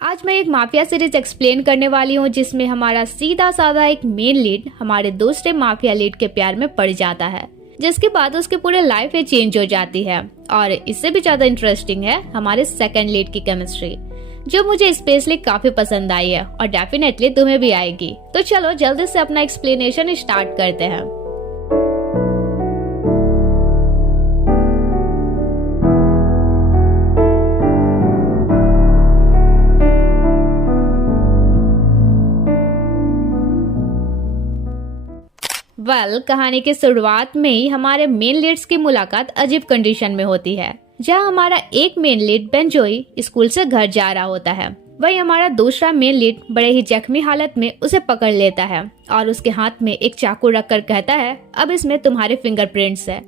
आज मैं एक माफिया सीरीज एक्सप्लेन करने वाली हूँ जिसमें हमारा सीधा साधा एक मेन लीड हमारे दूसरे माफिया लीड के प्यार में पड़ जाता है, जिसके बाद उसकी पूरी लाइफ ही चेंज हो जाती है। और इससे भी ज्यादा इंटरेस्टिंग है हमारे सेकंड लीड की केमिस्ट्री, जो मुझे स्पेशली काफी पसंद आई है और डेफिनेटली तुम्हें भी आएगी। तो चलो जल्दी से अपना एक्सप्लेनेशन स्टार्ट करते हैं। कहानी की शुरुआत में ही हमारे मेन लीड्स की मुलाकात अजीब कंडीशन में होती है, जहां हमारा एक मेन लीड बेंजोई स्कूल से घर जा रहा होता है। वही हमारा दूसरा मेन लीड बड़े ही जख्मी हालत में उसे पकड़ लेता है और उसके हाथ में एक चाकू रखकर कहता है, अब इसमें तुम्हारे फिंगरप्रिंट्स है।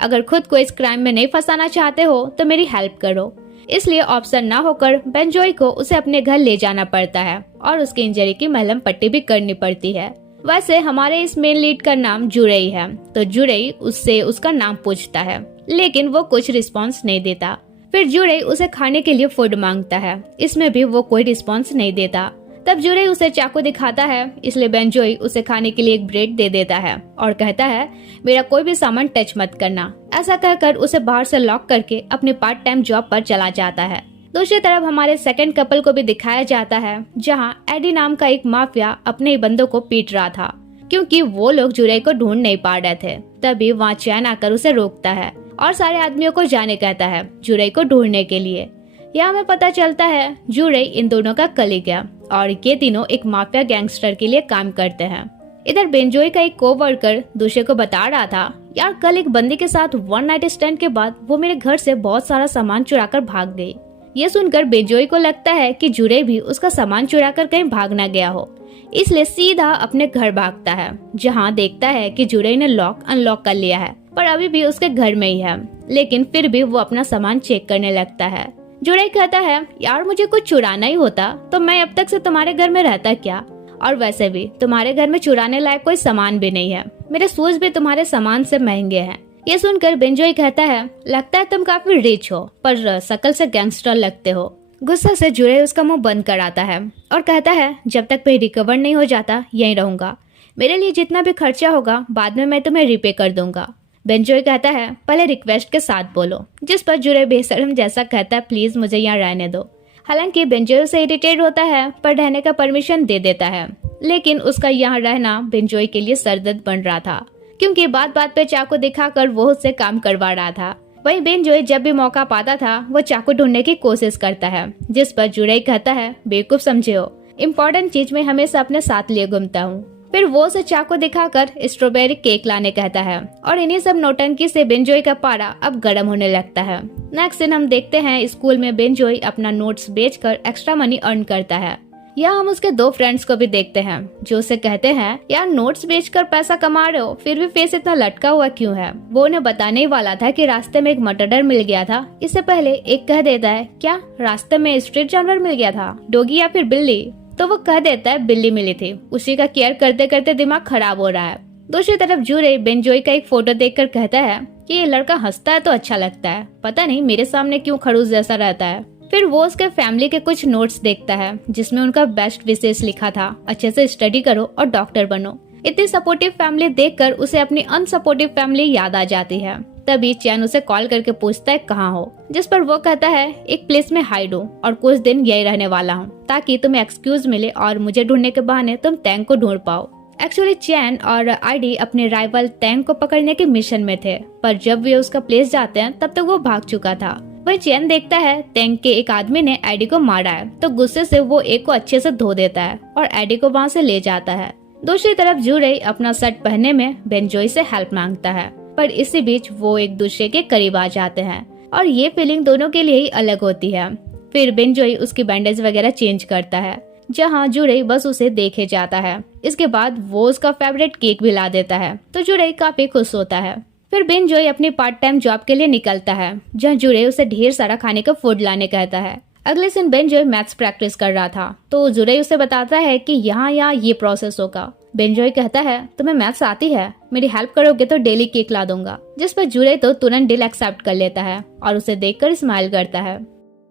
अगर खुद को इस क्राइम में नहीं फंसाना चाहते हो तो मेरी हेल्प करो। इसलिए ऑप्शन ना होकर बेंजोई को उसे अपने घर ले जाना पड़ता है और उसकी इंजरी की मलहम पट्टी भी करनी पड़ती है। वैसे हमारे इस मेन लीड का नाम जुरेई है, तो जुरेई उससे उसका नाम पूछता है, लेकिन वो कुछ रिस्पांस नहीं देता। फिर जुरेई उसे खाने के लिए फूड मांगता है, इसमें भी वो कोई रिस्पांस नहीं देता। तब जुरेई उसे चाकू दिखाता है, इसलिए बेंजोई उसे खाने के लिए एक ब्रेड दे देता है और कहता है, मेरा कोई भी सामान टच मत करना। ऐसा कहकर उसे बाहर से लॉक करके अपने पार्ट टाइम जॉब पर चला जाता है। दूसरी तरफ हमारे सेकंड कपल को भी दिखाया जाता है, जहां एडी नाम का एक माफिया अपने ही बंदों को पीट रहा था, क्योंकि वो लोग जुरेई को ढूंढ नहीं पा रहे थे। तभी वहाँ चैन आकर उसे रोकता है और सारे आदमियों को जाने कहता है जुरेई को ढूंढने के लिए। यहाँ हमें पता चलता है जुरेई इन दोनों का कलीग है और ये तीनों एक माफिया गैंगस्टर के लिए काम करते हैं। इधर बेंजोई का एक कोवर्कर दूसरे को बता रहा था, यार कल एक बंदी के साथ वन नाइट स्टैंड के बाद वो मेरे घर से बहुत सारा सामान चुरा कर भाग गई। ये सुनकर बेंजोई को लगता है कि जुरेई भी उसका सामान चुराकर कहीं भाग न गया हो, इसलिए सीधा अपने घर भागता है, जहां देखता है कि जुरेई ने लॉक अनलॉक कर लिया है पर अभी भी उसके घर में ही है। लेकिन फिर भी वो अपना सामान चेक करने लगता है। जुरेई कहता है, यार मुझे कुछ चुराना ही होता तो मैं अब तक से तुम्हारे घर में रहता क्या, और वैसे भी तुम्हारे घर में चुराने लायक कोई सामान भी नहीं है, मेरे शूज भी तुम्हारे सामान से महंगे हैं। ये सुनकर बेंजोई कहता है, लगता है तुम काफी रिच हो पर शक्ल से गैंगस्टर लगते हो। गुस्से से जुरेई उसका मुंह बंद कराता है और कहता है, जब तक मैं रिकवर नहीं हो जाता यहीं रहूंगा, मेरे लिए जितना भी खर्चा होगा बाद में मैं तुम्हें रिपे कर दूंगा। बेंजोई कहता है, पहले रिक्वेस्ट के साथ बोलो, जिस पर जुरेई बेशर्म जैसा कहता है, प्लीज मुझे यहाँ रहने दो। हालांकि बेंजोई उसे इरिटेट होता है पर रहने का परमिशन दे देता है, लेकिन उसका यहाँ रहना बेंजोई के लिए सरदर्द बन रहा था, क्योंकि बात बात पे चाकू दिखाकर वो उससे काम करवा रहा था। वहीं बेंजोई जब भी मौका पाता था वो चाकू ढूंढने की कोशिश करता है, जिस पर जुरेई कहता है, बेवकूफ समझे हो, इम्पोर्टेंट चीज में हमेशा अपने साथ लिए घूमता हूँ। फिर वो उसे चाकू दिखाकर स्ट्रॉबेरी केक लाने कहता है और इन्हीं सब नौटंकी से बेंजोई का पारा अब गर्म होने लगता है। नेक्स्ट दिन हम देखते हैं स्कूल में बेंजोई अपना नोट्स बेचकर एक्स्ट्रा मनी अर्न करता है। यहाँ हम उसके दो फ्रेंड्स को भी देखते हैं जो उसे कहते हैं, यार नोट्स बेचकर पैसा कमा रहे हो फिर भी फेस इतना लटका हुआ क्यों है। वो उन्हें बताने ही वाला था कि रास्ते में एक मर्डर मिल गया था। इससे पहले एक कह देता है, क्या रास्ते में स्ट्रीट जानवर मिल गया था, डॉगी या फिर बिल्ली? तो वो कह देता है बिल्ली मिली थी, उसी का केयर करते करते दिमाग खराब हो रहा है। दूसरी तरफ जुरेई बेंजोई का एक फोटो देखकर कहता है कि ये लड़का हंसता है तो अच्छा लगता है, पता नहीं मेरे सामने क्यों खड़ूस जैसा रहता है। फिर वो उसके फैमिली के कुछ नोट्स देखता है जिसमें उनका बेस्ट विशेष लिखा था, अच्छे से स्टडी करो और डॉक्टर बनो। इतनी सपोर्टिव फैमिली देखकर उसे अपनी अनसपोर्टिव फैमिली याद आ जाती है। तभी चैन उसे कॉल करके पूछता है कहाँ हो, जिस पर वो कहता है एक प्लेस में हाइड हूँ और कुछ दिन यही रहने वाला हूँ, ताकि तुम्हें एक्सक्यूज मिले और मुझे ढूंढने के बहाने तुम टैंक को ढूंढ पाओ। एक्चुअली चैन और आईडी अपने राइवल टैंक को पकड़ने के मिशन में थे, पर जब वे उसका प्लेस जाते हैं तब तक वो भाग चुका था। वही चैन देखता है टैंक के एक आदमी ने एडी को मारा है, तो गुस्से से वो एक को अच्छे से धो देता है और एडी को वहाँ से ले जाता है। दूसरी तरफ जुरेई अपना शर्ट पहनने में बेंजोई से हेल्प मांगता है, पर इसी बीच वो एक दूसरे के करीब आ जाते हैं और ये फीलिंग दोनों के लिए ही अलग होती है। फिर बेंजोई उसकी बैंडेज वगैरह चेंज करता है, जहाँ जुरेई बस उसे देखे जाता है। इसके बाद वो उसका फेवरेट केक भी ला देता है, तो जुरेई काफी खुश होता है। फिर बेंजोई अपनी पार्ट टाइम जॉब के लिए निकलता है, जहाँ जुरेई उसे ढेर सारा खाने का फूड लाने कहता है। अगले दिन बेंजोई मैथ्स प्रैक्टिस कर रहा था, तो जुरेई उसे बताता है कि यहाँ ये प्रोसेस होगा। बेंजोई कहता है, तुम्हें मैथ्स आती है, मेरी हेल्प करोगे तो डेली केक ला दूंगा, जिस पर जुरेई तो तुरंत डील एक्सेप्ट कर लेता है और उसे देखकर स्माइल करता है।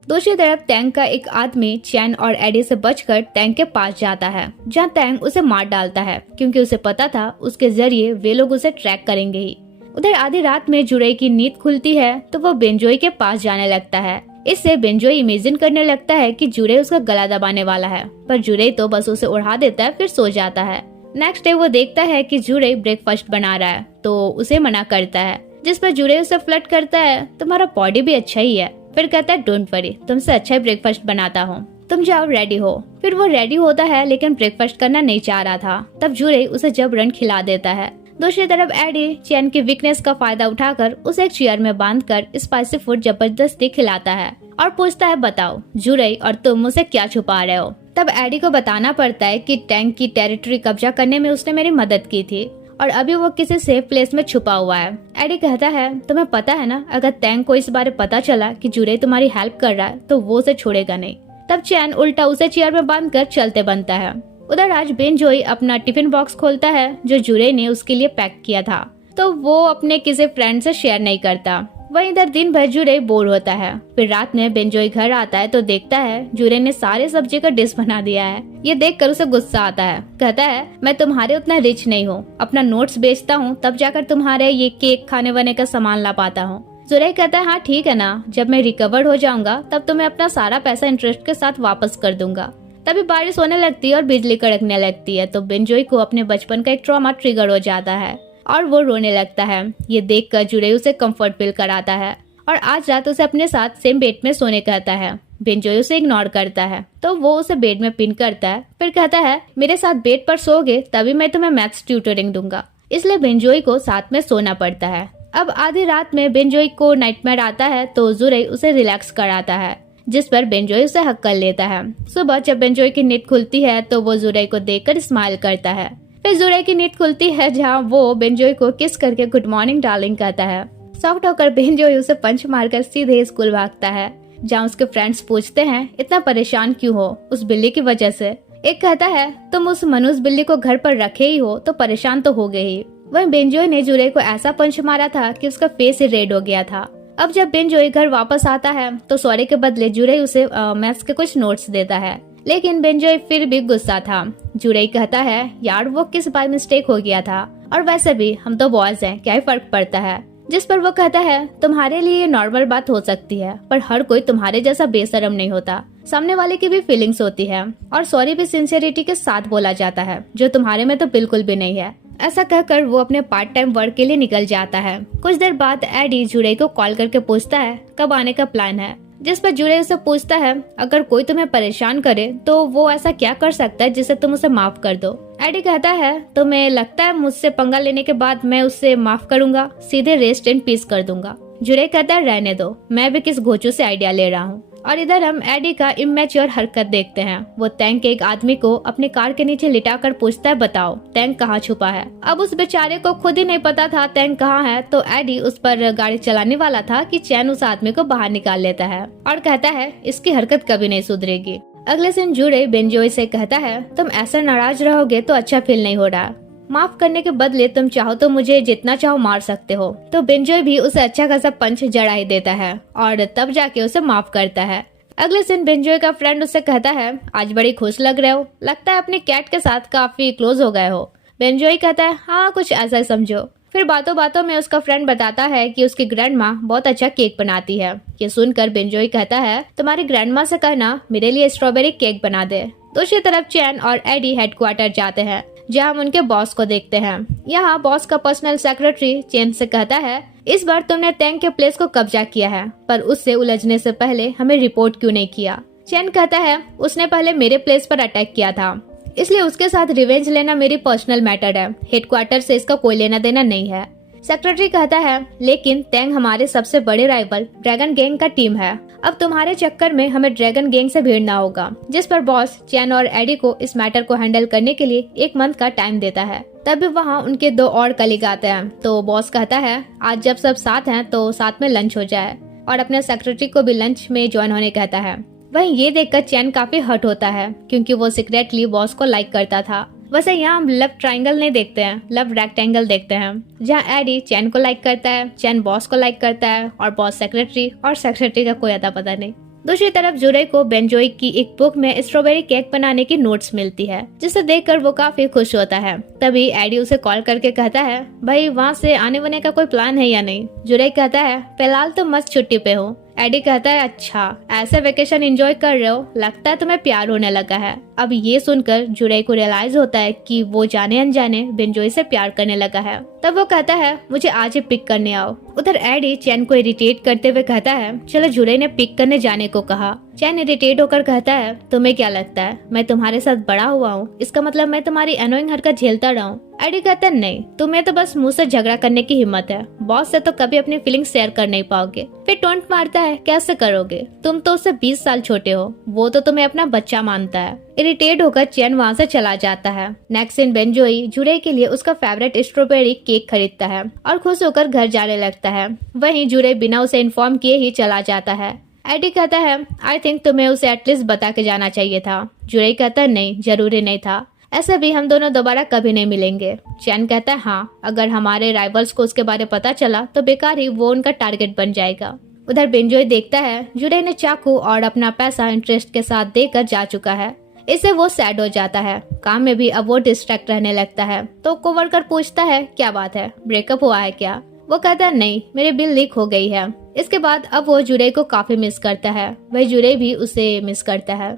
दूसरी तरफ टैंग का एक आदमी चैन और एडी से बचकर टैंग के पास जाता है, जहां टैंग उसे मार डालता है क्योंकि उसे पता था उसके जरिए वे लोग उसे ट्रैक करेंगे ही। उधर आधी रात में जुरई की नींद खुलती है तो वो बेंजोई के पास जाने लगता है। इससे बेंजोई इमेजिन करने लगता है कि जुरई उसका गला दबाने वाला है, पर जुरई तो बस उसे उड़ा देता है, फिर सो जाता है। नेक्स्ट डे वो देखता है कि जुरई ब्रेकफास्ट बना रहा है तो उसे मना करता है, जिस पर जुरई उसे फ्लर्ट करता है, तुम्हारा बॉडी भी अच्छा ही है। फिर कहता है डोंट वरी, तुमसे अच्छा ही ब्रेकफास्ट बनाता हूँ, तुम जाओ रेडी हो। फिर वो रेडी होता है लेकिन ब्रेकफास्ट करना नहीं चाह रहा था। तब जुरई उसे जबरन खिला देता है। दूसरी तरफ एडी चैन की वीकनेस का फायदा उठाकर उसे एक चेयर में बांधकर स्पाइसी फूड जबरदस्ती खिलाता है और पूछता है बताओ जुरई और तुम मुझसे क्या छुपा रहे हो। तब एडी को बताना पड़ता है कि टैंक की टेरिटरी कब्जा करने में उसने मेरी मदद की थी और अभी वो किसी सेफ प्लेस में छुपा हुआ है। एडी कहता है तुम्हें पता है ना, अगर टैंक को इस बारे पता चला कि जुरई तुम्हारी हेल्प कर रहा है तो वो उसे छोड़ेगा नहीं। तब चैन उल्टा उसे चेयर में बांधकर चलते बनता है। उधर आज बेंजोई अपना टिफिन बॉक्स खोलता है जो जुरई ने उसके लिए पैक किया था, तो वो अपने किसी फ्रेंड से शेयर नहीं करता। वहीं इधर दिन भर जुरई बोर होता है। फिर रात में बेंजोई घर आता है तो देखता है जुरई ने सारे सब्जी का डिश बना दिया है। ये देखकर उसे गुस्सा आता है। कहता है मैं तुम्हारे उतना रिच नहीं हूँ, अपना नोट्स बेचता हूँ तब जाकर तुम्हारे ये केक खाने वाने का सामान ला पाता हूँ। जुरई कहता है हाँ ठीक है ना, जब मैं रिकवर्ड हो जाऊंगा तब तुम्हें अपना सारा पैसा इंटरेस्ट के साथ वापस कर दूंगा। तभी बारिश होने लगती है और बिजली कड़कने लगती है तो बेंजोई को अपने बचपन का एक ट्रॉमा ट्रिगर हो जाता है और वो रोने लगता है। ये देखकर जुरई उसे कंफर्ट फील कराता है और आज रात उसे अपने साथ सेम बेड में सोने कहता है। बेंजोई उसे इग्नोर करता है तो वो उसे बेड में पिन करता है। फिर कहता है मेरे साथ बेड पर सोओगे तभी मैं तुम्हें मैथ्स ट्यूटरिंग दूंगा। इसलिए बेंजोई को साथ में सोना पड़ता है। अब आधी रात में बेंजोई को नाइटमेयर आता है तो जुरई उसे रिलैक्स कराता है, जिस पर बेंजोई उसे हक कर लेता है। सुबह जब बेंजोई की नींद खुलती है तो वो जुरई को देखकर स्माइल करता है। फिर जुरई की नींद खुलती है जहाँ वो बेंजोई को किस करके गुड मॉर्निंग डार्लिंग कहता है। सॉफ्ट होकर बेंजोई उसे पंच मारकर सीधे स्कूल भागता है, जहाँ उसके फ्रेंड्स पूछते हैं इतना परेशान क्यों हो उस बिल्ली की वजह से। एक कहता है तुम उस मनुष्य बिल्ली को घर पर रखे ही हो तो परेशान तो हो गए ही। वहीं बेंजोई ने जुरई को ऐसा पंच मारा था कि उसका फेस ही रेड हो गया था। अब जब बेंजोई घर वापस आता है तो सॉरी के बदले जुरई उसे मैथ्स के कुछ नोट्स देता है, लेकिन बेंजोई फिर भी गुस्सा था। जुरई कहता है यार वो किस बाय मिस्टेक हो गया था और वैसे भी हम तो बॉयज हैं, क्या ही फर्क पड़ता है। जिस पर वो कहता है तुम्हारे लिए ये नॉर्मल बात हो सकती है पर हर कोई तुम्हारे जैसा बेशरम नहीं होता, सामने वाले की भी फीलिंग्स होती है और सॉरी भी सिंसियरिटी के साथ बोला जाता है जो तुम्हारे में तो बिल्कुल भी नहीं है। ऐसा कहकर वो अपने पार्ट टाइम वर्क के लिए निकल जाता है। कुछ देर बाद एडी जुरई को कॉल करके पूछता है कब आने का प्लान है, जिस पर जुरई उसे पूछता है अगर कोई तुम्हें परेशान करे तो वो ऐसा क्या कर सकता है जिससे तुम उसे माफ कर दो। एडी कहता है तुम्हें लगता है मुझसे पंगा लेने के बाद मैं उससे माफ करूंगा, सीधे रेस्ट एंड पीस कर दूंगा। जुरई कहता है रहने दो, मैं भी किस घोचू से आइडिया ले रहा हूँ। और इधर हम एडी का इमेच्योर हरकत देखते हैं। वो टैंक के एक आदमी को अपनी कार के नीचे लिटाकर पूछता है बताओ टैंक कहाँ छुपा है। अब उस बेचारे को खुद ही नहीं पता था टैंक कहाँ है, तो एडी उस पर गाड़ी चलाने वाला था कि चैन उस आदमी को बाहर निकाल लेता है और कहता है इसकी हरकत कभी नहीं सुधरेगी। अगले दिन जुरई बेंजोई से कहता है तुम ऐसा नाराज रहोगे तो अच्छा फील नहीं हो रहा, माफ करने के बदले तुम चाहो तो मुझे जितना चाहो मार सकते हो। तो बेंजोई भी उसे अच्छा खासा पंच जड़ा ही देता है और तब जाके उसे माफ करता है। अगले दिन बेंजोई का फ्रेंड उससे कहता है आज बड़ी खुश लग रहे हो, लगता है अपनी कैट के साथ काफी क्लोज हो गए हो। बेंजोई कहता है हाँ कुछ ऐसा ही समझो। फिर बातों बातों में उसका फ्रेंड बताता है कि उसकी ग्रैंड माँ बहुत अच्छा केक बनाती है। ये सुनकर बेंजोई कहता है तुम्हारी ग्रैंड माँ से कहना मेरे लिए स्ट्रॉबेरी केक बना दे। दूसरी तरफ चैन और एडी हेडक्वार्टर जाते हैं जहां हम उनके बॉस को देखते हैं। यहाँ बॉस का पर्सनल सेक्रेटरी चैन से कहता है इस बार तुमने टैंक के प्लेस को कब्जा किया है, पर उससे उलझने से पहले हमें रिपोर्ट क्यों नहीं किया। चैन कहता है उसने पहले मेरे प्लेस पर अटैक किया था, इसलिए उसके साथ रिवेंज लेना मेरी पर्सनल मैटर है, हेडक्वार्टर से इसका कोई लेना देना नहीं है। सेक्रेटरी कहता है लेकिन टैंक हमारे सबसे बड़े राइवल ड्रैगन गैंग का टीम है, अब तुम्हारे चक्कर में हमें ड्रैगन गैंग से भिड़ना होगा। जिस पर बॉस चैन और एडी को इस मैटर को हैंडल करने के लिए 1 मंथ का टाइम देता है। तभी वहाँ उनके 2 और कलीग आते हैं, तो बॉस कहता है आज जब सब साथ हैं तो साथ में लंच हो जाए और अपने सेक्रेटरी को भी लंच में ज्वाइन होने कहता है। वहीं ये देखकर चैन काफी हर्ट होता है क्योंकि वो सीक्रेटली बॉस को लाइक करता था। वैसे यहाँ हम लव ट्रायंगल नहीं देखते हैं, लव रेक्टेंगल देखते हैं, जहाँ एडी चैन को लाइक करता है, चैन बॉस को लाइक करता है और बॉस सेक्रेटरी और सेक्रेटरी का कोई अता पता नहीं। दूसरी तरफ जुरे को बेंजोई की एक बुक में स्ट्रॉबेरी केक बनाने की नोट्स मिलती है, जिसे देखकर वो काफी खुश होता है। तभी एडी उसे कॉल करके कहता है, भाई वहाँ से आने वाने का कोई प्लान है या नहीं? जुरे कहता है, फिलहाल तो मस्त छुट्टी पे हूँ। एडी कहता है, अच्छा ऐसे वेकेशन एंजॉय कर रहे हो, लगता है तुम्हें प्यार होने लगा है। अब ये सुनकर जुरे को रियलाइज होता है कि वो जाने अनजाने बेंजोई से प्यार करने लगा है। तब वो कहता है, मुझे आज ही पिक करने आओ। उधर एडी चैन को इरिटेट करते हुए कहता है, चलो जुरे ने पिक करने जाने को कहा। चैन इरिटेट होकर कहता है, तुम्हें क्या लगता है मैं तुम्हारे साथ बड़ा हुआ हूँ? इसका मतलब मैं तुम्हारी एनोइंग हरकत झेलता रहा हूँ? एडी कहता है, नहीं, तुम्हें तो बस मुंह से झगड़ा करने की हिम्मत है, बॉस से तो कभी अपनी फीलिंग शेयर कर नहीं पाओगे। फिर टोंट मारता है, कैसे करोगे? तुम तो उससे 20 साल छोटे हो, वो तो तुम्हें अपना बच्चा मानता है। इरिटेट होकर चैन वहाँ से चला जाता है। नेक्स्ट सीन बेंजोई जुरे के लिए उसका फेवरेट स्ट्रॉबेरी केक खरीदता है और खुश होकर घर जाने लगता है। वहीं जुरे बिना उसे इन्फॉर्म किए ही चला जाता है। एडी कहता है, आई थिंक तुम्हें उसे एटलीस्ट बता के जाना चाहिए था। जुरे कहता है, नहीं, जरूरी नहीं था, ऐसे भी हम दोनों दोबारा कभी नहीं मिलेंगे। चैन कहता है, हाँ, अगर हमारे राइवल्स को उसके बारे पता चला तो बेकार ही वो उनका टारगेट बन जाएगा। उधर बेंजोई देखता है जुरे ने चाकू और अपना पैसा इंटरेस्ट के साथ देकर जा चुका है। इससे वो सैड हो जाता है। काम में भी अब वो डिस्ट्रैक्ट रहने लगता है। तो कोवर्कर पूछता है, क्या बात है, ब्रेकअप हुआ है क्या? वो कहता है, नहीं, मेरी बिल लीक हो गई है। इसके बाद अब वो जुरे को काफी मिस करता है, वही जुरे भी उसे मिस करता है।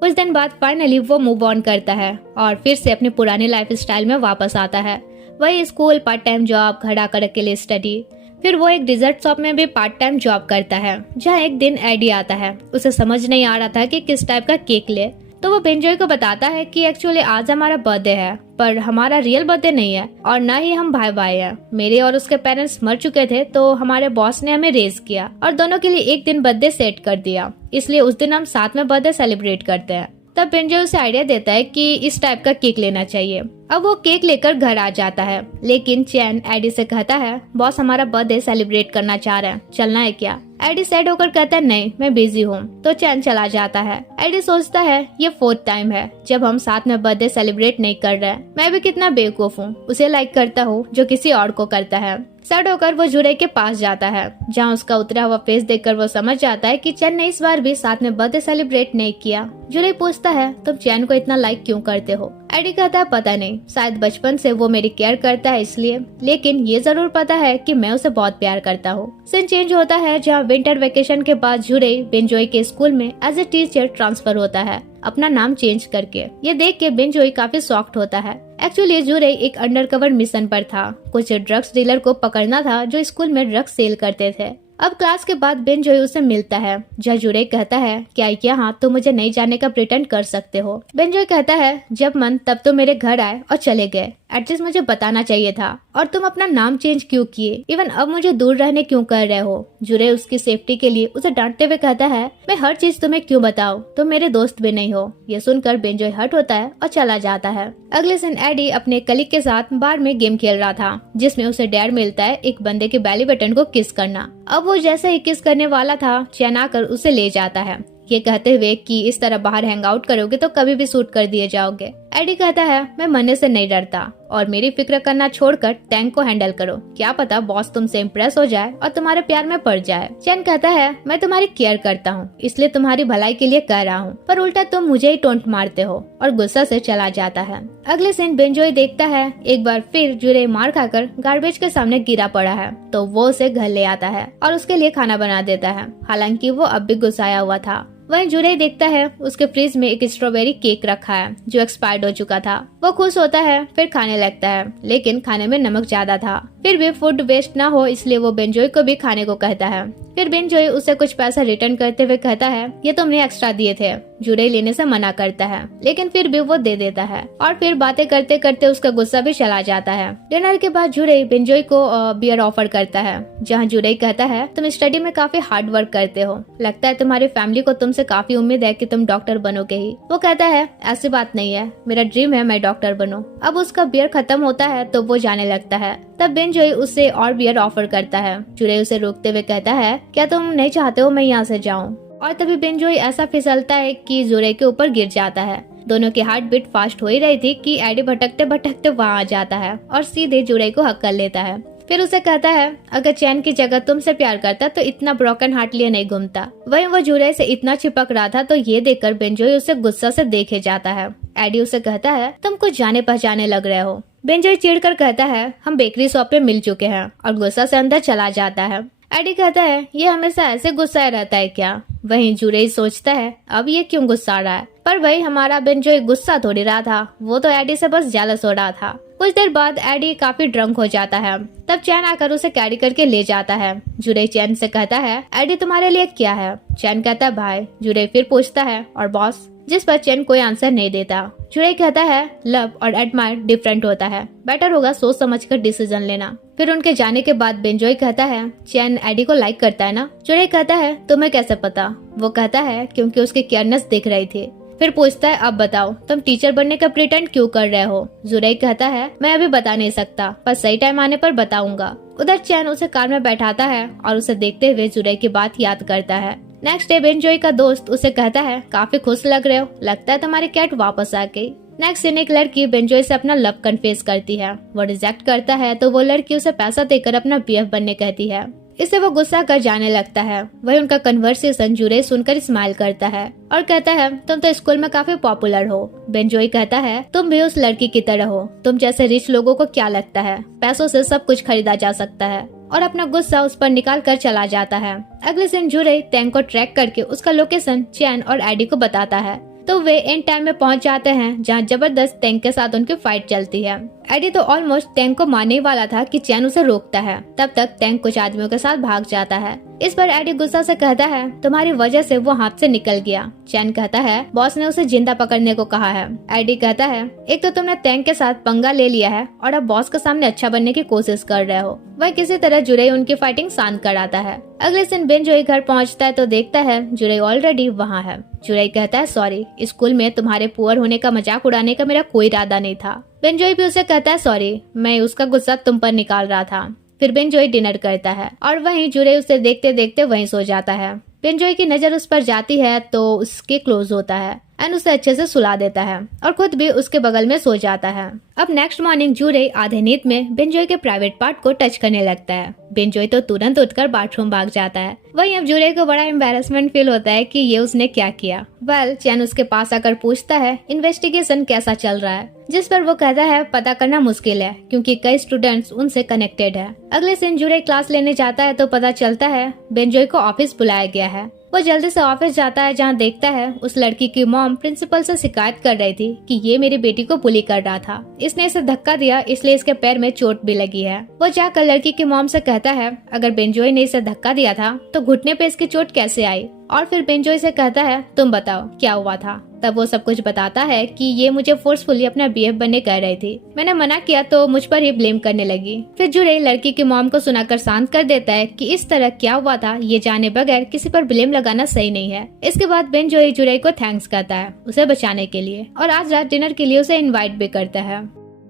कुछ दिन बाद फाइनली वो मूव ऑन करता है और फिर से अपनी पुरानी लाइफ स्टाइल में वापस आता है। वही स्कूल, पार्ट टाइम जॉब, घर आकर अकेले स्टडी। फिर वो एक डिजर्ट शॉप में भी पार्ट टाइम जॉब करता है, जहाँ एक दिन एडी आता है। उसे समझ नहीं आ रहा था कि किस टाइप का केक ले, तो वो बेंजोई को बताता है कि एक्चुअली आज हमारा बर्थडे है, पर हमारा रियल बर्थडे नहीं है और न ही हम भाई भाई हैं। मेरे और उसके पेरेंट्स मर चुके थे, तो हमारे बॉस ने हमें रेज किया और दोनों के लिए एक दिन बर्थडे सेट कर दिया, इसलिए उस दिन हम साथ में बर्थडे सेलिब्रेट करते हैं। तब बेंजोई उसे आइडिया देता है कि इस टाइप का केक लेना चाहिए। अब वो केक लेकर घर आ जाता है, लेकिन चैन एडी से कहता है, बॉस हमारा बर्थडे सेलिब्रेट करना चाह रहे हैं, चलना है क्या? एडी सैड होकर कहता है, नहीं, मैं बिजी हूँ। तो चैन चला जाता है। एडी सोचता है, ये 4th टाइम है जब हम साथ में बर्थडे सेलिब्रेट नहीं कर रहे। मैं भी कितना बेवकूफ हूँ, उसे लाइक करता हूँ जो किसी और को करता है। सैड होकर वो जुरे के पास जाता है, जहाँ उसका उतरा हुआ फेस देखकर वो समझ जाता है कि चैन ने इस बार भी साथ में बर्थडे सेलिब्रेट नहीं किया। जुरे पूछता है, तुम चैन को इतना लाइक क्यों करते हो? एडी कहता है, पता नहीं, शायद बचपन से वो मेरी केयर करता है इसलिए, लेकिन ये जरूर पता है कि मैं उसे बहुत प्यार करता हूँ। सीन चेंज होता है, जहाँ विंटर वेकेशन के बाद जुरे बेंजोई के स्कूल में एज ए टीचर ट्रांसफर होता है, अपना नाम चेंज करके। ये देख के बेंजोई काफी शॉक्ड होता है। एक्चुअली जुरे एक अंडरकवर मिशन पर था, कुछ ड्रग्स डीलर को पकड़ना था जो स्कूल में ड्रग्स सेल करते थे। अब क्लास के बाद बेंजोई उसे मिलता है, जहाँ जुरे कहता है, क्या यहाँ तो मुझे नहीं जाने का प्रिटेंड कर सकते हो? बेंजोई कहता है, जब मन तब तो मेरे घर आए और चले गए, एटलीस्ट मुझे बताना चाहिए था। और तुम अपना नाम चेंज क्यों किए? इवन अब मुझे दूर रहने क्यों कर रहे हो? जुरे उसकी सेफ्टी के लिए उसे डांटते हुए कहता है, मैं हर चीज तुम्हें क्यों बताऊं? तुम मेरे दोस्त भी नहीं हो। ये सुनकर बेंजोई हर्ट होता है और चला जाता है। अगले दिन एडी अपने कलीग के साथ बार में गेम खेल रहा था, जिसमें उसे डेयर मिलता है एक बंदे के बेली बटन को किस करना। अब वो जैसे ही किस करने वाला था, चैन आकर उसे ले जाता है, ये कहते हुए कि इस तरह बाहर हैंग आउट करोगे तो कभी भी शूट कर दिए जाओगे। एडी कहता है, मैं मरने से नहीं डरता और मेरी फिक्र करना छोड़कर टैंक को हैंडल करो, क्या पता बॉस तुमसे इम्प्रेस हो जाए और तुम्हारे प्यार में पड़ जाए। चैन कहता है, मैं तुम्हारी केयर करता हूँ, इसलिए तुम्हारी भलाई के लिए कह रहा हूँ, पर उल्टा तुम मुझे ही टोंट मारते हो, और गुस्सा से चला जाता है। अगले सीन बेंजोई देखता है, एक बार फिर जुरे मार खाकर गार्बेज के सामने गिरा पड़ा है, तो वो उसे घर ले आता है और उसके लिए खाना बना देता है, हालांकि वो अब भी गुस्साया हुआ था। वहीं जुरे देखता है उसके फ्रिज में एक स्ट्रॉबेरी केक रखा है जो एक्सपायर्ड हो चुका था। वो खुश होता है, फिर खाने लगता है, लेकिन खाने में नमक ज्यादा था। फिर भी फूड वेस्ट ना हो इसलिए वो बेंजोई को भी खाने को कहता है। फिर बेंजोई उसे कुछ पैसा रिटर्न करते हुए कहता है, ये तुमने एक्स्ट्रा दिए थे। जुरे लेने से मना करता है, लेकिन फिर भी वो दे देता है और फिर बातें करते करते उसका गुस्सा भी चला जाता है। डिनर के बाद जुरे बेंजोई को बियर ऑफर करता है, जहाँ जुरे कहता है, तुम स्टडी में काफी हार्ड वर्क करते हो, लगता है तुम्हारी फैमिली को तुमसे काफी उम्मीद है कि तुम डॉक्टर बनोगे ही। वो कहता है, ऐसी बात नहीं है, मेरा ड्रीम है मैं डॉक्टर बनूं। अब उसका बियर खत्म होता है तो वो जाने लगता है। तब बेंजोई उसे और बियर ऑफर करता है। जुरे उसे रोकते हुए कहता है, क्या तुम नहीं चाहते हो मैं यहाँ से जाऊँ? और तभी बेंजोई ऐसा फिसलता है कि जुरे के ऊपर गिर जाता है। दोनों की हार्ट बीट फास्ट हो ही रही थी कि एडी भटकते भटकते वहाँ आ जाता है और सीधे जुरे को हक कर लेता है। फिर उसे कहता है अगर चैन की जगह तुमसे प्यार करता तो इतना ब्रोकन हार्ट लिए नहीं घूमता। वहीं वो जुरे से इतना चिपक रहा था तो ये देखकर बेंजोई उसे गुस्सा से देखे जाता है। एडी उसे कहता है तुम कुछ जाने पहचाने लग रहे हो। बेंजोई चिढ़कर कहता है हम बेकरी शॉप पे मिल चुके हैं और गुस्सा से अंदर चला जाता है। एडी कहता है ये हमेशा ऐसे गुस्साए रहता है क्या। वहीं जुरे सोचता है अब ये क्यों गुस्सा रहा है, पर भाई हमारा बेंजोई गुस्सा थोड़ी रहा था, वो तो एडी से बस जेलस हो रहा था। कुछ देर बाद एडी काफी ड्रंक हो जाता है, तब चैन आकर उसे कैरी करके ले जाता है। जुरे चैन से कहता है एडी तुम्हारे लिए क्या है। चैन कहता है भाई। जुरे फिर पूछता है और बॉस, जिस पर चैन कोई आंसर नहीं देता। जुरे कहता है लव और एडमायर डिफरेंट होता है, बेटर होगा सोच समझ कर डिसीजन लेना। फिर उनके जाने के बाद बेंजोई कहता है चैन एडी को लाइक करता है ना। जुरे कहता है तुम्हें कैसे पता। वो कहता है क्योंकि उसकी केयरनेस दिख रही थी। फिर पूछता है अब बताओ तुम टीचर बनने का प्रिटेंड क्यों कर रहे हो। जुरे कहता है मैं अभी बता नहीं सकता, पर सही टाइम आने पर बताऊंगा। उधर चैन उसे कार में बैठाता है और उसे देखते हुए जुरे की बात याद करता है। नेक्स्ट डे बेंजोई का दोस्त उसे कहता है काफी खुश लग रहे हो, लगता है तुम्हारी कैट वापस आ गई। नेक्स्ट दिन एक लड़की बेंजोई से अपना लव कन्फेस करती है। वो रिजेक्ट करता है तो वो लड़की उसे पैसा देकर अपना बीएफ बनने कहती है। इससे वो गुस्सा कर जाने लगता है। वही उनका कन्वर्सेशन जुरे सुनकर स्माइल करता है और कहता है तुम तो स्कूल में काफी पॉपुलर हो। बेंजोई कहता है तुम भी उस लड़की की तरह हो। तुम जैसे रिच लोगों को क्या लगता है पैसों से सब कुछ खरीदा जा सकता है, और अपना गुस्सा उस पर निकाल कर चला जाता है। अगले दिन जुरे टैंक को ट्रैक करके उसका लोकेशन चैन और एडी को बताता है, तो वे एंड टाइम में पहुंच जाते हैं जहां जबरदस्त टैंक के साथ उनकी फाइट चलती है। एडी तो ऑलमोस्ट टैंक को मारने वाला था कि चैन उसे रोकता है, तब तक टैंक कुछ आदमियों के साथ भाग जाता है। इस पर एडी गुस्सा से कहता है तुम्हारी वजह से वो हाथ से निकल गया। चैन कहता है बॉस ने उसे जिंदा पकड़ने को कहा है। एडी कहता है एक तो तुमने टैंक के साथ पंगा ले लिया है और अब बॉस के सामने अच्छा बनने की कोशिश कर रहे हो। वह किसी तरह जुरे उनकी फाइटिंग शांत कराता है। अगले दिन बेंजोई घर पहुंचता है तो देखता है जुरे ऑलरेडी वहाँ है। जुरे कहता है सॉरी, स्कूल में तुम्हारे पुअर होने का मजाक उड़ाने का मेरा कोई इरादा नहीं था। बेंजोई भी उसे कहता है सॉरी, मैं उसका गुस्सा तुम पर निकाल रहा था। फिर बेंजोई डिनर करता है और वहीं जुरे उसे देखते देखते वहीं सो जाता है। बेंजोई की नजर उस पर जाती है तो उसके क्लोज होता है एंड उसे अच्छे से सुला देता है और खुद भी उसके बगल में सो जाता है। अब नेक्स्ट मॉर्निंग जुरे आधे नींद में बेंजोई के प्राइवेट पार्ट को टच करने लगता है। बेंजोई तो तुरंत उठकर बाथरूम भाग जाता है। वहीं अब जुरे को बड़ा एम्बैरेसमेंट फील होता है कि ये उसने क्या किया। वेल चैन उसके पास आकर पूछता है इन्वेस्टिगेशन कैसा चल रहा है, जिस पर वो कहता है पता करना मुश्किल है क्योंकि कई स्टूडेंट्स उनसे कनेक्टेड है। अगले दिन जुरे क्लास लेने जाता है तो पता चलता है बेंजोई को ऑफिस बुलाया गया है। वो जल्दी से ऑफिस जाता है जहाँ देखता है उस लड़की की मॉम प्रिंसिपल से शिकायत कर रही थी कि ये मेरी बेटी को बुली कर रहा था, इसने इसे धक्का दिया इसलिए इसके पैर में चोट भी लगी है। वो जाकर लड़की की मॉम से कहता है अगर बेंजोई ने इसे धक्का दिया था तो घुटने पे इसकी चोट कैसे आई, और फिर बेंजोई से कहता है तुम बताओ क्या हुआ था। तब वो सब कुछ बताता है कि ये मुझे फोर्सफुली अपना बीएफ बनने कह रही थी, मैंने मना किया तो मुझ पर ही ब्लेम करने लगी। फिर जुरे लड़की की मॉम को सुनाकर शांत कर देता है कि इस तरह क्या हुआ था ये जाने बगैर किसी पर ब्लेम लगाना सही नहीं है। इसके बाद बेंजोई जुरे को थैंक्स कहता है उसे बचाने के लिए और आज रात डिनर के लिए उसे इन्वाइट भी करता है।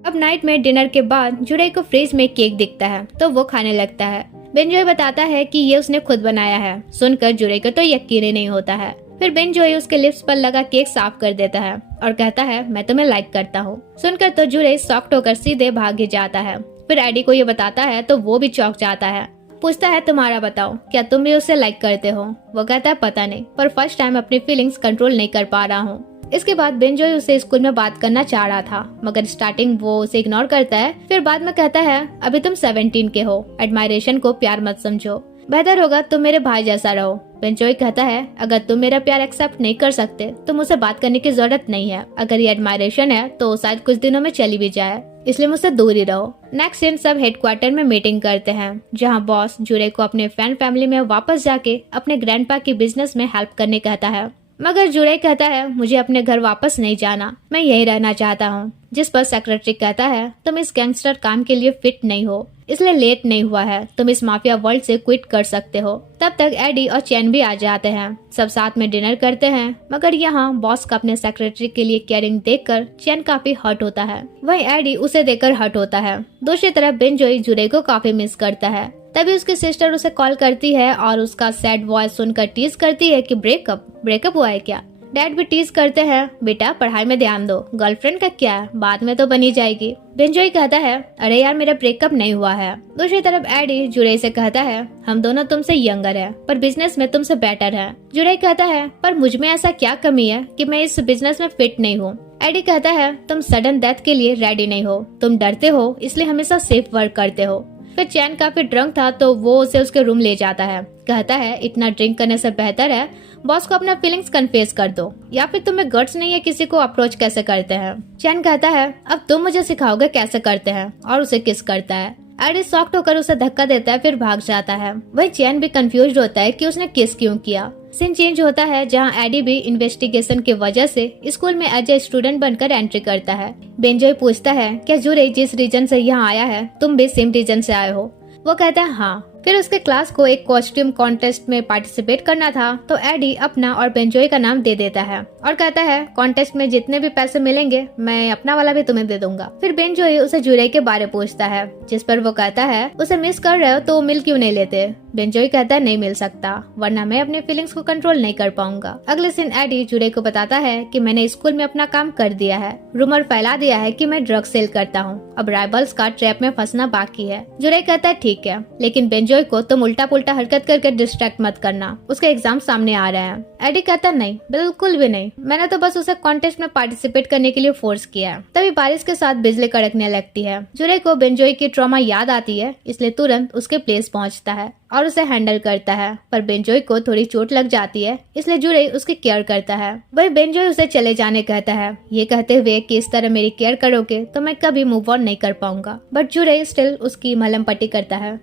अब नाइट में डिनर के बाद जुरे को फ्रिज में केक दिखता है तो वो खाने लगता है। बेंजोई बताता है कि ये उसने खुद बनाया है। सुनकर जुरे को तो यकीन ही नहीं होता है। फिर बेंजोई उसके लिप्स पर लगा केक साफ कर देता है और कहता है मैं तुम्हें लाइक करता हूँ। सुनकर तो जुरे शॉक्ड होकर सीधे भाग ही जाता है। फिर एडी को ये बताता है तो वो भी चौंक जाता है। पूछता है तुम्हारा बताओ, क्या तुम भी उसे लाइक करते हो। वो कहता है पता नहीं, पर फर्स्ट टाइम अपनी फीलिंग्स कंट्रोल नहीं कर पा रहा हूँ। इसके बाद बेंजोई उसे स्कूल में बात करना चाह रहा था, मगर स्टार्टिंग वो उसे इग्नोर करता है। फिर बाद में कहता है अभी तुम 17 के हो, एडमायरेशन को प्यार मत समझो, बेहतर होगा तुम मेरे भाई जैसा रहो। बेंजोई कहता है अगर तुम मेरा प्यार एक्सेप्ट नहीं कर सकते तो मुझसे बात करने की जरूरत नहीं है। अगर ये एडमायरेशन है तो शायद कुछ दिनों में चली भी जाए, इसलिए मुझसे दूर ही रहो। नेक्स्ट दिन सब हेडक्वार्टर में मीटिंग करते हैं जहां बॉस जुरे को अपने फैन फैमिली में वापस जाके अपने ग्रैंडपा की बिजनेस में हेल्प करने कहता है, मगर जुरे कहता है मुझे अपने घर वापस नहीं जाना, मैं यही रहना चाहता हूँ। जिस पर सेक्रेटरी कहता है तुम इस गैंगस्टर काम के लिए फिट नहीं हो, इसलिए लेट नहीं हुआ है, तुम इस माफिया वर्ल्ड से क्विट कर सकते हो। तब तक एडी और चैन भी आ जाते हैं। सब साथ में डिनर करते हैं, मगर यहाँ बॉस का अपने सेक्रेटरी के लिए केयरिंग देखकर चैन काफी हर्ट होता है। वहीं एडी उसे देखकर हर्ट होता है। दूसरी तरफ बेंजोई जुरे को काफी मिस करता है। तभी उसकी सिस्टर उसे कॉल करती है और उसका सैड वॉइस सुनकर टीज करती है कि ब्रेकअप हुआ है क्या। डैड भी टीज करते हैं, बेटा पढ़ाई में ध्यान दो, गर्लफ्रेंड का क्या है, बाद में तो बनी जाएगी। बेंजोई कहता है, अरे यार मेरा ब्रेकअप नहीं हुआ है। दूसरी तरफ एडी जुड़े से कहता है, हम दोनों तुमसे यंगर हैं, पर बिजनेस में तुमसे बेटर है। जुड़े कहता है, पर मुझ में ऐसा क्या कमी है कि मैं इस बिजनेस में फिट नहीं हूँ। एडी कहता है, तुम सडन डेथ के लिए रेडी नहीं हो, तुम डरते हो इसलिए हमेशा सेफ वर्क करते हो। फिर चैन काफी ड्रंक था तो वो उसे उसके रूम ले जाता है। कहता है, इतना ड्रिंक करने से बेहतर है बॉस को अपना फीलिंग्स कन्फेस कर दो, या फिर तुम्हें गट्स नहीं है किसी को अप्रोच कैसे करते हैं। चैन कहता है, अब तुम मुझे सिखाओगे कैसे करते हैं, और उसे किस करता है। एडी शॉक्ड होकर उसे धक्का देता है, फिर भाग जाता है। वही चैन भी कंफ्यूज होता है कि उसने किस क्यों किया। सीन चेंज होता है जहां एडी भी इन्वेस्टिगेशन की वजह से स्कूल में एज ए स्टूडेंट बनकर एंट्री करता है। बेंजोई पूछता है, क्या जुरे जिस रीजन से यहाँ आया है तुम भी सेम रीजन से आए हो? वो कहता है हाँ। फिर उसके क्लास को एक कॉस्ट्यूम कॉन्टेस्ट में पार्टिसिपेट करना था तो एडी अपना और बेंजोई का नाम दे देता है और कहता है, कॉन्टेस्ट में जितने भी पैसे मिलेंगे मैं अपना वाला भी तुम्हें दे दूंगा। फिर बेंजोई उसे जुरे के बारे पूछता है, जिस पर वो कहता है, उसे मिस कर रहे हो तो मिल क्यों नहीं लेते? बेंजोई कहता है, नहीं मिल सकता, वरना मैं अपने फीलिंग्स को कंट्रोल नहीं कर पाऊंगा। अगले दिन एडी जुरे को बताता है कि मैंने स्कूल में अपना काम कर दिया है, रूमर फैला दिया है कि मैं ड्रग सेल करता हूँ, अब राइवल्स का ट्रैप में फंसना बाकी है। जुरे कहता है, ठीक है, लेकिन बेंजोई को तुम उल्टा पुल्टा हरकत करके डिस्ट्रैक्ट मत करना, उसके एग्जाम सामने आ रहे हैं। एडी कहता नहीं, बिल्कुल भी नहीं, मैंने तो बस उसे कॉन्टेस्ट में पार्टिसिपेट करने के लिए फोर्स किया। तभी बारिश के साथ बिजली कड़कने लगती है। जुरे को बेंजोई की ट्रॉमा याद आती है, इसलिए तुरंत उसके प्लेस पहुंचता है और उसे हैंडल करता है, पर बेंजोई को थोड़ी चोट लग जाती है, इसलिए जुरे उसकी केयर करता है। वही बेंजोई उसे चले जाने कहता है, ये कहते हुए कि इस तरह मेरी केयर करोगे तो मैं कभी मूव ऑन नहीं कर पाऊंगा, बट जुरे स्टिल उसकी मलहम पट्टी करता है।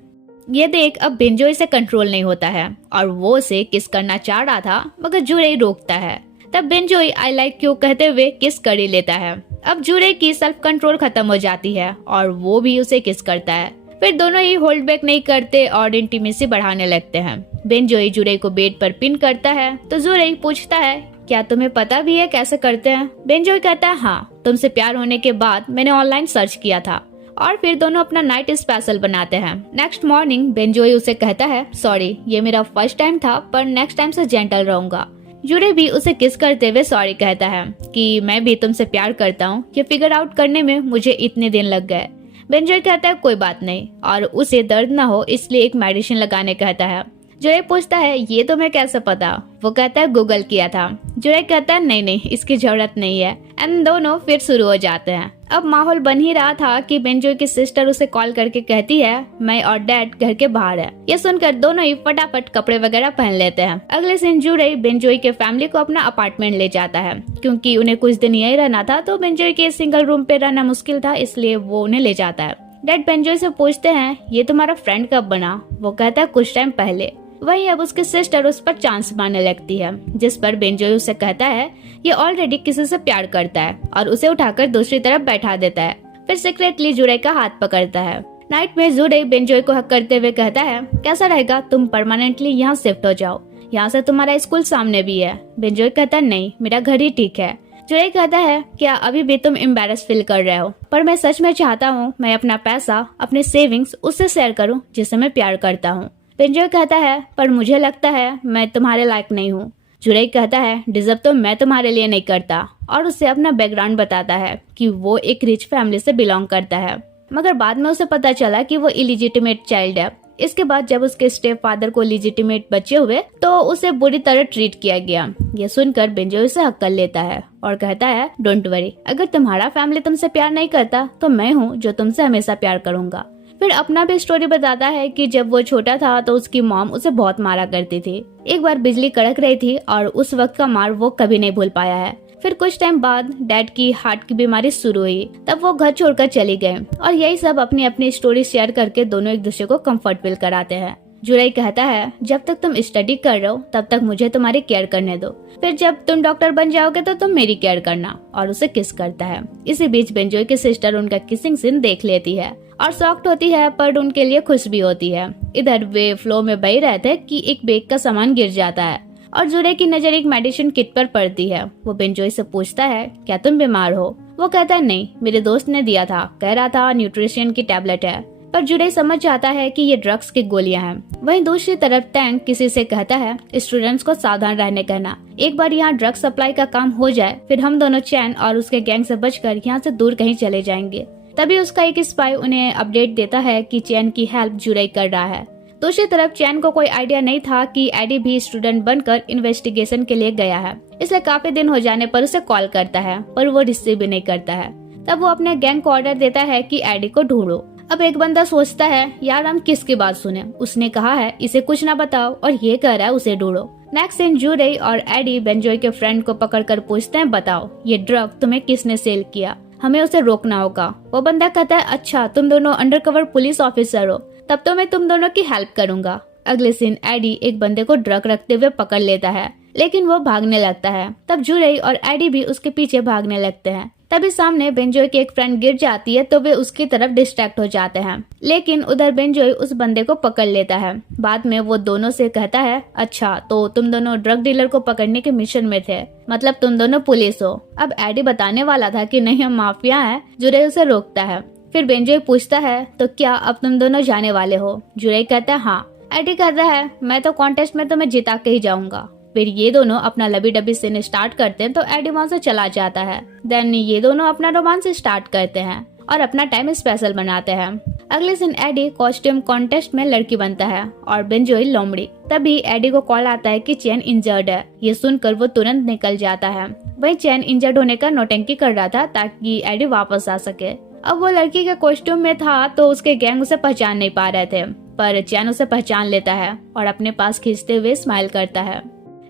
ये देख अब बेंजोई से कंट्रोल नहीं होता है और वो उसे किस करना चाह रहा था, मगर जुरे रोकता है। तब बेंजोई आई लाइक यू कहते हुए किस कर ही लेता है। अब जुरे की सेल्फ कंट्रोल खत्म हो जाती है और वो भी उसे किस करता है। फिर दोनों ही होल्ड बैक नहीं करते और इंटीमेसी बढ़ाने लगते हैं। बेंजोई जुरे को बेड पर पिन करता है तो जुरे पूछता है, क्या तुम्हें पता भी है कैसे करते हैं? बेंजोई कहता है, हाँ, तुमसे प्यार होने के बाद मैंने ऑनलाइन सर्च किया था। और फिर दोनों अपना नाइट स्पेशल बनाते हैं। नेक्स्ट मॉर्निंग बेंजोई उसे कहता है, सॉरी, ये मेरा फर्स्ट टाइम था, पर नेक्स्ट टाइम से जेंटल रहूंगा। जुरे भी उसे किस करते हुए सॉरी कहता है कि मैं भी तुमसे प्यार करता हूँ, ये फिगर आउट करने में मुझे इतने दिन लग गए। बेंजोई कहता है, कोई बात नहीं, और उसे दर्द न हो इसलिए एक मेडिसिन लगाने कहता है। जुरे पूछता है, ये तुम्हें कैसे पता? वो कहता है, गूगल किया था। जुरे कहता है, नहीं, इसकी जरूरत नहीं है। एंड दोनों फिर शुरू हो जाते हैं। अब माहौल बन ही रहा था कि बेंजोई की सिस्टर उसे कॉल करके कहती है, मैं और डैड घर के बाहर है। ये सुनकर दोनों ही फटाफट कपड़े वगैरह पहन लेते हैं। अगले दिन जुरे बेंजोई के फैमिली को अपना अपार्टमेंट ले जाता है, क्योंकि उन्हें कुछ दिन यही रहना था तो बेंजोई के सिंगल रूम पे रहना मुश्किल था, इसलिए वो उन्हें ले जाता है। डैड बेंजोई से पूछते हैं, ये तुम्हारा फ्रेंड कब बना? वो कहता है, कुछ टाइम पहले। वही अब उसकी सिस्टर उस पर चांस मारने लगती है, जिस पर बेंजोई उसे कहता है ये ऑलरेडी किसी से प्यार करता है और उसे उठाकर दूसरी तरफ बैठा देता है। फिर सीक्रेटली जुरे का हाथ पकड़ता है। नाइट में जुरे बेंजोई को हक करते हुए कहता है, कैसा रहेगा तुम परमानेंटली यहाँ शिफ्ट हो जाओ, यहाँ से तुम्हारा स्कूल सामने भी है। बेंजोई कहता है, नहीं, मेरा घर ही ठीक है। जुरे कहता है, क्या अभी भी तुम एम्बैरेस फील कर रहे हो? पर मैं सच में चाहता हूँ मैं अपना पैसा, अपने सेविंग्स उससे शेयर करूँ जिससे मैं प्यार करता हूँ। बेंजोई कहता है, पर मुझे लगता है मैं तुम्हारे लायक नहीं हूँ। जुरे कहता है, डिजर्व तो मैं तुम्हारे लिए नहीं करता, और उसे अपना बैकग्राउंड बताता है कि वो एक रिच फैमिली से बिलोंग करता है, मगर बाद में उसे पता चला कि वो इलिजिटिमेट चाइल्ड है। इसके बाद जब उसके स्टेप फादर को लिजिटिमेट बच्चे हुए तो उसे बुरी तरह ट्रीट किया गया। ये सुनकर बेंजोई उसे हक कर लेता है और कहता है, डोंट वरी, अगर तुम्हारा फैमिली तुमसे प्यार नहीं करता तो मैं हूँ जो तुमसे हमेशा प्यार करूंगा। फिर अपना भी स्टोरी बताता है कि जब वो छोटा था तो उसकी मॉम उसे बहुत मारा करती थी। एक बार बिजली कड़क रही थी और उस वक्त का मार वो कभी नहीं भूल पाया है। फिर कुछ टाइम बाद डैड की हार्ट की बीमारी शुरू हुई, तब वो घर छोड़कर चली गए और यही सब अपनी अपनी स्टोरी शेयर करके दोनों एक दूसरे को कंफर्ट फील कराते हैं। जुरे कहता है, जब तक तुम स्टडी कर रहे हो तब तक मुझे तुम्हारी केयर करने दो, फिर जब तुम डॉक्टर बन जाओगे तो तुम मेरी केयर करना, और उसे किस करता है। इसी बीच बेंजोई की सिस्टर उनका किसिंग सीन देख लेती है और शॉक्ड होती है, पर उनके लिए खुश भी होती है। इधर वे फ्लो में बही रहते कि एक बैग का सामान गिर जाता है और जुरे की नजर एक मेडिसिन किट पर पड़ती है। वो बेंजोई से पूछता है, क्या तुम बीमार हो? वो कहता है, नहीं, मेरे दोस्त ने दिया था, कह रहा था न्यूट्रिशन की टैबलेट है। पर जुरे समझ जाता है कि ये ड्रग्स की गोलियां हैं। वहीं दूसरी तरफ टैंक किसी से कहता है स्टूडेंट्स को सावधान रहने कहना। एक बार यहाँ ड्रग सप्लाई का काम हो जाए फिर हम दोनों चैन और उसके गैंग से बचकर यहाँ से दूर कहीं चले जाएंगे। तभी उसका एक स्पाई उन्हें अपडेट देता है कि चैन की हेल्प जुरे कर रहा है। दूसरी तरफ चैन को कोई आइडिया नहीं था कि एडी भी स्टूडेंट बनकर इन्वेस्टिगेशन के लिए गया है, इसलिए काफी दिन हो जाने पर उसे कॉल करता है पर वो रिसीव भी नहीं करता है। तब वो अपने गैंग को ऑर्डर देता है कि एडी को ढूंढो। अब एक बंदा सोचता है यार हम किसकी बात सुने, उसने कहा है इसे कुछ ना बताओ और ये कह रहा है उसे ढूंढो। नेक्स्ट सीन जुरे और एडी बेंजोय के फ्रेंड को पकड़कर पूछते हैं बताओ ये ड्रग तुम्हें किसने सेल किया, हमें उसे रोकना होगा। वो बंदा कहता है अच्छा तुम दोनों अंडरकवर पुलिस ऑफिसर हो, तब तो मैं तुम दोनों की हेल्प करूंगा। अगले सीन एडी एक बंदे को ड्रग रखते हुए पकड़ लेता है लेकिन वो भागने लगता है। तब जुरे और एडी भी उसके पीछे भागने लगते हैं। तभी सामने बेंजोय की एक फ्रेंड गिर जाती है तो वे उसकी तरफ डिस्ट्रैक्ट हो जाते हैं, लेकिन उधर बेंजोय उस बंदे को पकड़ लेता है। बाद में वो दोनों से कहता है अच्छा तो तुम दोनों ड्रग डीलर को पकड़ने के मिशन में थे, मतलब तुम दोनों पुलिस हो। अब एडी बताने वाला था कि नहीं हम माफिया हैं। जुरे उसे रोकता है। फिर बेंजोय पूछता है तो क्या अब तुम दोनों जाने वाले हो? जुरे कहता है हाँ। एडी कहता है मैं तो कॉन्टेस्ट में तुम्हें जिता के ही जाऊंगा। फिर ये दोनों अपना लबी डबी सीन स्टार्ट करते हैं तो एडी वहाँ से चला जाता है। देन ये दोनों अपना रोमांस स्टार्ट करते हैं और अपना टाइम स्पेशल बनाते हैं। अगले दिन एडी कॉस्ट्यूम कॉन्टेस्ट में लड़की बनता है और बेंजोय लोमड़ी। तभी एडी को कॉल आता है कि चैन इंजर्ड है। ये सुनकर वो तुरंत निकल जाता है। वही चैन इंजर्ड होने का नौटंकी कर रहा था ताकि एडी वापस आ सके। अब वो लड़की के कॉस्ट्यूम में था तो उसके गैंग उसे पहचान नहीं पा रहे थे, पर चैन उसे पहचान लेता है और अपने पास खींचते हुए स्माइल करता है।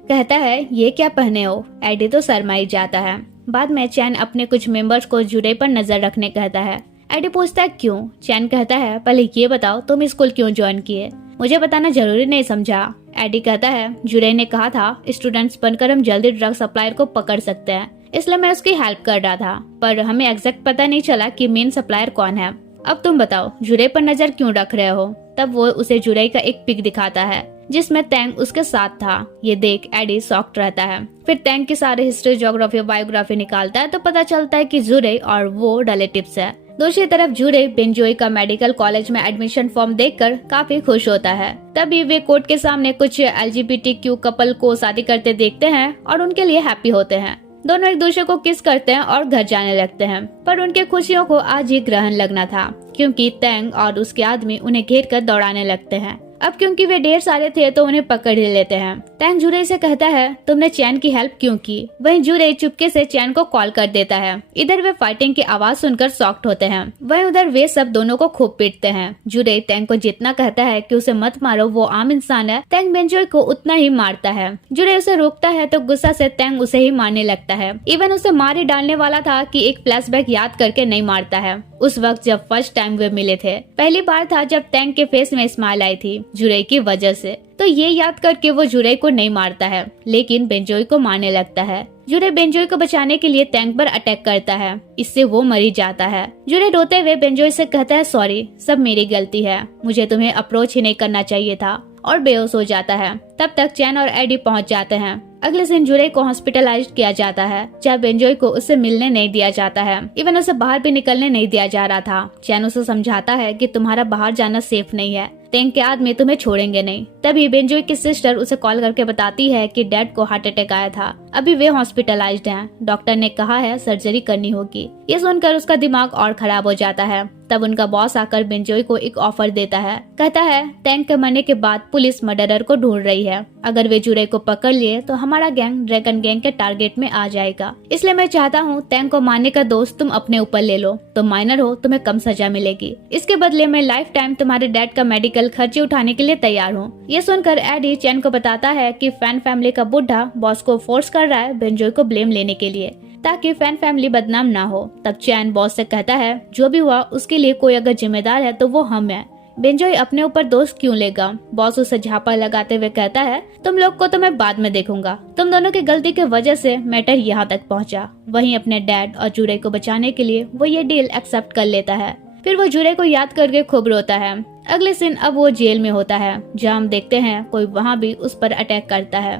कहता है ये क्या पहने हो? एडी तो शर्माई जाता है। बाद में चैन अपने कुछ मेंबर्स को जुरे पर नजर रखने कहता है। एडी पूछता है क्यों? चैन कहता है पहले ये बताओ तुम स्कूल क्यों ज्वाइन किए? मुझे बताना जरूरी नहीं समझा। एडी कहता है जुरे ने कहा था स्टूडेंट्स बनकर हम जल्दी ड्रग सप्लायर को पकड़ सकते हैं, इसलिए मैं उसकी हेल्प कर रहा था, पर हमें एग्जैक्ट पता नहीं चला कि मेन सप्लायर कौन है। अब तुम बताओ जुरे पर नजर क्यों रख रहे हो? तब वो उसे जुरे का एक पिक दिखाता है जिसमें टैंक उसके साथ था। ये देख एडी शॉक्ड रहता है। फिर टैंक की सारे हिस्ट्री ज्योग्राफी बायोग्राफी निकालता है तो पता चलता है कि जुरे और वो रिलेटिव्स है। दूसरी तरफ जुरे बेंजोय का मेडिकल कॉलेज में एडमिशन फॉर्म देखकर काफी खुश होता है। तभी वे कोर्ट के सामने कुछ LGBTQ कपल को शादी करते देखते हैं और उनके लिए हैप्पी होते हैं। दोनों एक दूसरे को किस करते हैं और घर जाने लगते हैं, पर उनके खुशियों को आज ही ग्रहण लगना था क्योंकि टैंग और उसके आदमी उन्हें घेर कर दौड़ाने लगते हैं। अब क्योंकि वे ढेर सारे थे तो उन्हें पकड़ ही लेते हैं। टैंग जुरे से कहता है तुमने चैन की हेल्प क्यों की? वहीं जुरे चुपके से चैन को कॉल कर देता है। इधर वे फाइटिंग की आवाज सुनकर शॉक्ड होते हैं। वहीं उधर वे सब दोनों को खूब पीटते हैं। जुरे टैंग को जितना कहता है कि उसे मत मारो, वो आम इंसान है, टैंग बेंजोय को उतना ही मारता है। जुरे उसे रोकता है तो गुस्सा से टैंग उसे ही मारने लगता है। इवन उसे मार ही डालने वाला था कि एक फ्लैशबैक याद करके नहीं मारता है। उस वक्त जब फर्स्ट टाइम वे मिले थे, पहली बार था जब टैंग के फेस में स्माइल आई थी जुरे की वजह से, तो ये याद करके वो जुरे को नहीं मारता है लेकिन बेंजोय को मारने लगता है। जुरे बेंजोय को बचाने के लिए टैंक पर अटैक करता है, इससे वो मर ही जाता है। जुरे रोते हुए बेंजोय से कहता है सॉरी, सब मेरी गलती है, मुझे तुम्हें अप्रोच ही नहीं करना चाहिए था, और बेहोश हो जाता है। तब तक चैन और एडी पहुंच जाते हैं। अगले दिन जुरे को हॉस्पिटलाइज किया जाता है जहाँ बेंजोय को उससे मिलने नहीं दिया जाता है। इवन उसे बाहर भी निकलने नहीं दिया जा रहा था। चैन उसे समझाता है कि तुम्हारा बाहर जाना सेफ नहीं है, टैंक के आदमी तुम्हें छोड़ेंगे नहीं। तभी बेंजोय की सिस्टर उसे कॉल करके बताती है कि डैड को हार्ट अटैक आया था, अभी वे हॉस्पिटलाइज्ड हैं, डॉक्टर ने कहा है सर्जरी करनी होगी। ये सुनकर उसका दिमाग और खराब हो जाता है। तब उनका बॉस आकर बेंजोय को एक ऑफर देता है। कहता है टैंक के मरने के बाद पुलिस मर्डरर को ढूंढ रही है, अगर वे जुरे को पकड़ लिए तो हमारा गैंग ड्रैगन गैंग के टारगेट में आ जाएगा। इसलिए मैं चाहता हूँ टैंक को मारने का दोष तुम अपने ऊपर ले लो, तुम माइनर हो, तुम्हें कम सजा मिलेगी। इसके बदले में लाइफ टाइम तुम्हारे डैड का मेडिकल खर्चे उठाने के लिए तैयार हूँ। ये सुनकर एडी चैन को बताता है कि फैन फैमिली का बुढ़ा बॉस को फोर्स कर रहा है बेंजोय को ब्लेम लेने के लिए, ताकि फैन फैमिली बदनाम ना हो। तब चैन बॉस से कहता है जो भी हुआ उसके लिए कोई अगर जिम्मेदार है तो वो हम है, बेंजोय अपने ऊपर दोष क्यों लेगा? बॉस उसे झापा लगाते हुए कहता है तुम लोग को तो मैं बाद में देखूंगा, तुम दोनों की गलती की वजह से मैटर यहाँ तक पहुँचा। वहीं अपने डैड और जुरे को बचाने के लिए वो ये डील एक्सेप्ट कर लेता है। फिर वो जुरे को याद करके खूब रोता है। अगले दिन अब वो जेल में होता है, जहाँ हम देखते हैं कोई वहाँ भी उस पर अटैक करता है।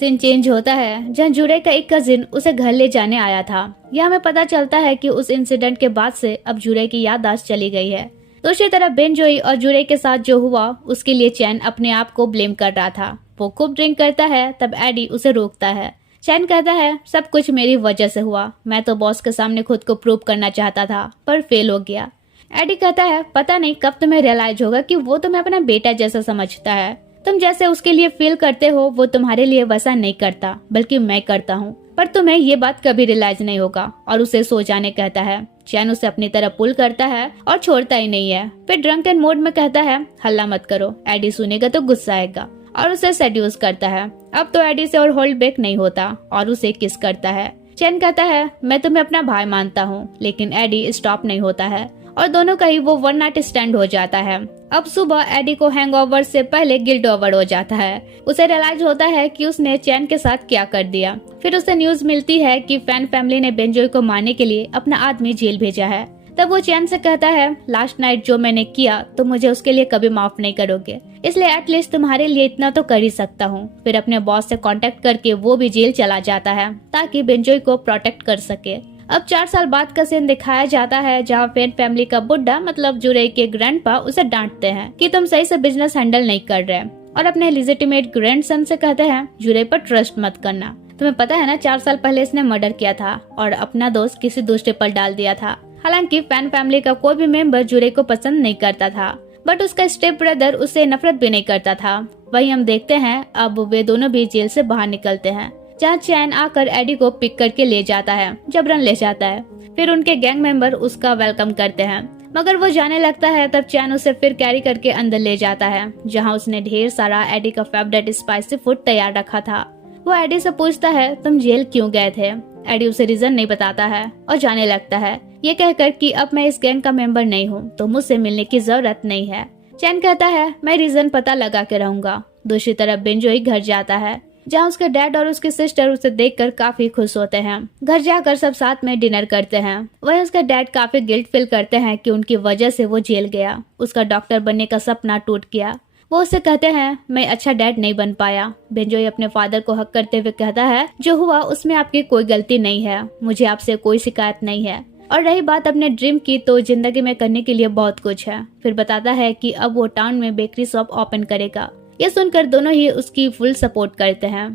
सीन चेंज होता है जहाँ जुरे का एक कजिन उसे घर ले जाने आया था। यह हमें पता चलता है कि उस इंसिडेंट के बाद से अब जुरे की याददाश्त चली गई है। दूसरी तरफ बेनजोई और जुरे के साथ जो हुआ उसके लिए चैन अपने आप को ब्लेम कर रहा था। वो खूब ड्रिंक करता है, तब एडी उसे रोकता है। चैन कहता है सब कुछ मेरी वजह से हुआ, मैं तो बॉस के सामने खुद को प्रूव करना चाहता था पर फेल हो गया। एडी कहता है पता नहीं कब तुम्हें रियलाइज होगा कि वो तुम्हें अपना बेटा जैसा समझता है, तुम जैसे उसके लिए फील करते हो वो तुम्हारे लिए वैसा नहीं करता बल्कि मैं करता हूँ, पर तुम्हें ये बात कभी रियलाइज नहीं होगा। और उसे सो जाने कहता है। चैन उसे अपनी तरफ पुल करता है और छोड़ता ही नहीं है। फिर ड्रंकन मोड में कहता है हल्ला मत करो, एडी सुनेगा तो गुस्सा आएगा, और उसे सेड्यूस करता है। अब तो एडी से और होल्ड बैक नहीं होता और उसे किस करता है। चैन कहता है मैं तुम्हें अपना भाई मानता हूँ, लेकिन एडी स्टॉप नहीं होता है और दोनों का ही वो वन नाइट स्टैंड हो जाता है। अब सुबह एडी को हैंगओवर से पहले गिल्ट ओवर हो जाता है। उसे रियलाइज होता है कि उसने चैन के साथ क्या कर दिया। फिर उसे न्यूज मिलती है कि फैन फैमिली ने बेनजोई को मारने के लिए अपना आदमी जेल भेजा है। तब वो चैन से कहता है लास्ट नाइट जो मैंने किया तो मुझे उसके लिए कभी माफ नहीं करोगे, इसलिए एटलीस्ट तुम्हारे लिए इतना तो कर ही सकता हूँ। फिर अपने बॉस से कांटेक्ट करके वो भी जेल चला जाता है ताकि बेनजोई को प्रोटेक्ट कर सके। अब 4 साल बाद का सीन दिखाया जाता है जहाँ फैन फैमिली का बुड्ढा मतलब जुरे के ग्रैंडपा उसे डांटते हैं कि तुम सही से बिजनेस हैंडल नहीं कर रहे, और अपने लेजिटिमेट ग्रैंडसन से कहते हैं जुरे पर ट्रस्ट मत करना। तुम्हें पता है ना 4 साल पहले इसने मर्डर किया था और अपना दोस्त किसी दूसरे पर डाल दिया था। हालांकि फैन फैमिली का कोई भी मेंबर जुरे को पसंद नहीं करता था, बट उसका स्टेप ब्रदर उससे नफरत भी नहीं करता था। वही हम देखते हैं अब वे दोनों भी जेल से बाहर निकलते हैं, जहाँ चैन आकर एडी को पिक करके ले जाता है, जबरन ले जाता है। फिर उनके गैंग मेंबर उसका वेलकम करते हैं, मगर वो जाने लगता है तब चैन उसे फिर कैरी करके अंदर ले जाता है, जहाँ उसने ढेर सारा एडी का फेवरेट स्पाइसी फूड तैयार रखा था। वो एडी से पूछता है तुम जेल क्यों गए थे। एडी उसे रीजन नहीं बताता है और जाने लगता है, ये कहकर कि अब मैं इस गैंग का मेंबर नहीं हूँ तो मुझसे मिलने की जरूरत नहीं है। चैन कहता है मैं रीजन पता लगा के रहूंगा। दूसरी तरफ बेनजोई घर जाता है, जहाँ उसके डैड और उसकी सिस्टर उसे देखकर काफी खुश होते हैं। घर जाकर सब साथ में डिनर करते हैं। वहीं उसके डैड काफी गिल्ट फील करते हैं कि उनकी वजह से वो जेल गया, उसका डॉक्टर बनने का सपना टूट गया। वो उससे कहते हैं मैं अच्छा डैड नहीं बन पाया। बेनजोई अपने फादर को हक करते हुए कहता है जो हुआ उसमें आपकी कोई गलती नहीं है, मुझे आपसे कोई शिकायत नहीं है, और रही बात अपने ड्रीम की तो जिंदगी में करने के लिए बहुत कुछ है। फिर बताता है कि अब वो टाउन में बेकरी शॉप ओपन करेगा। ये सुनकर दोनों ही उसकी फुल सपोर्ट करते हैं।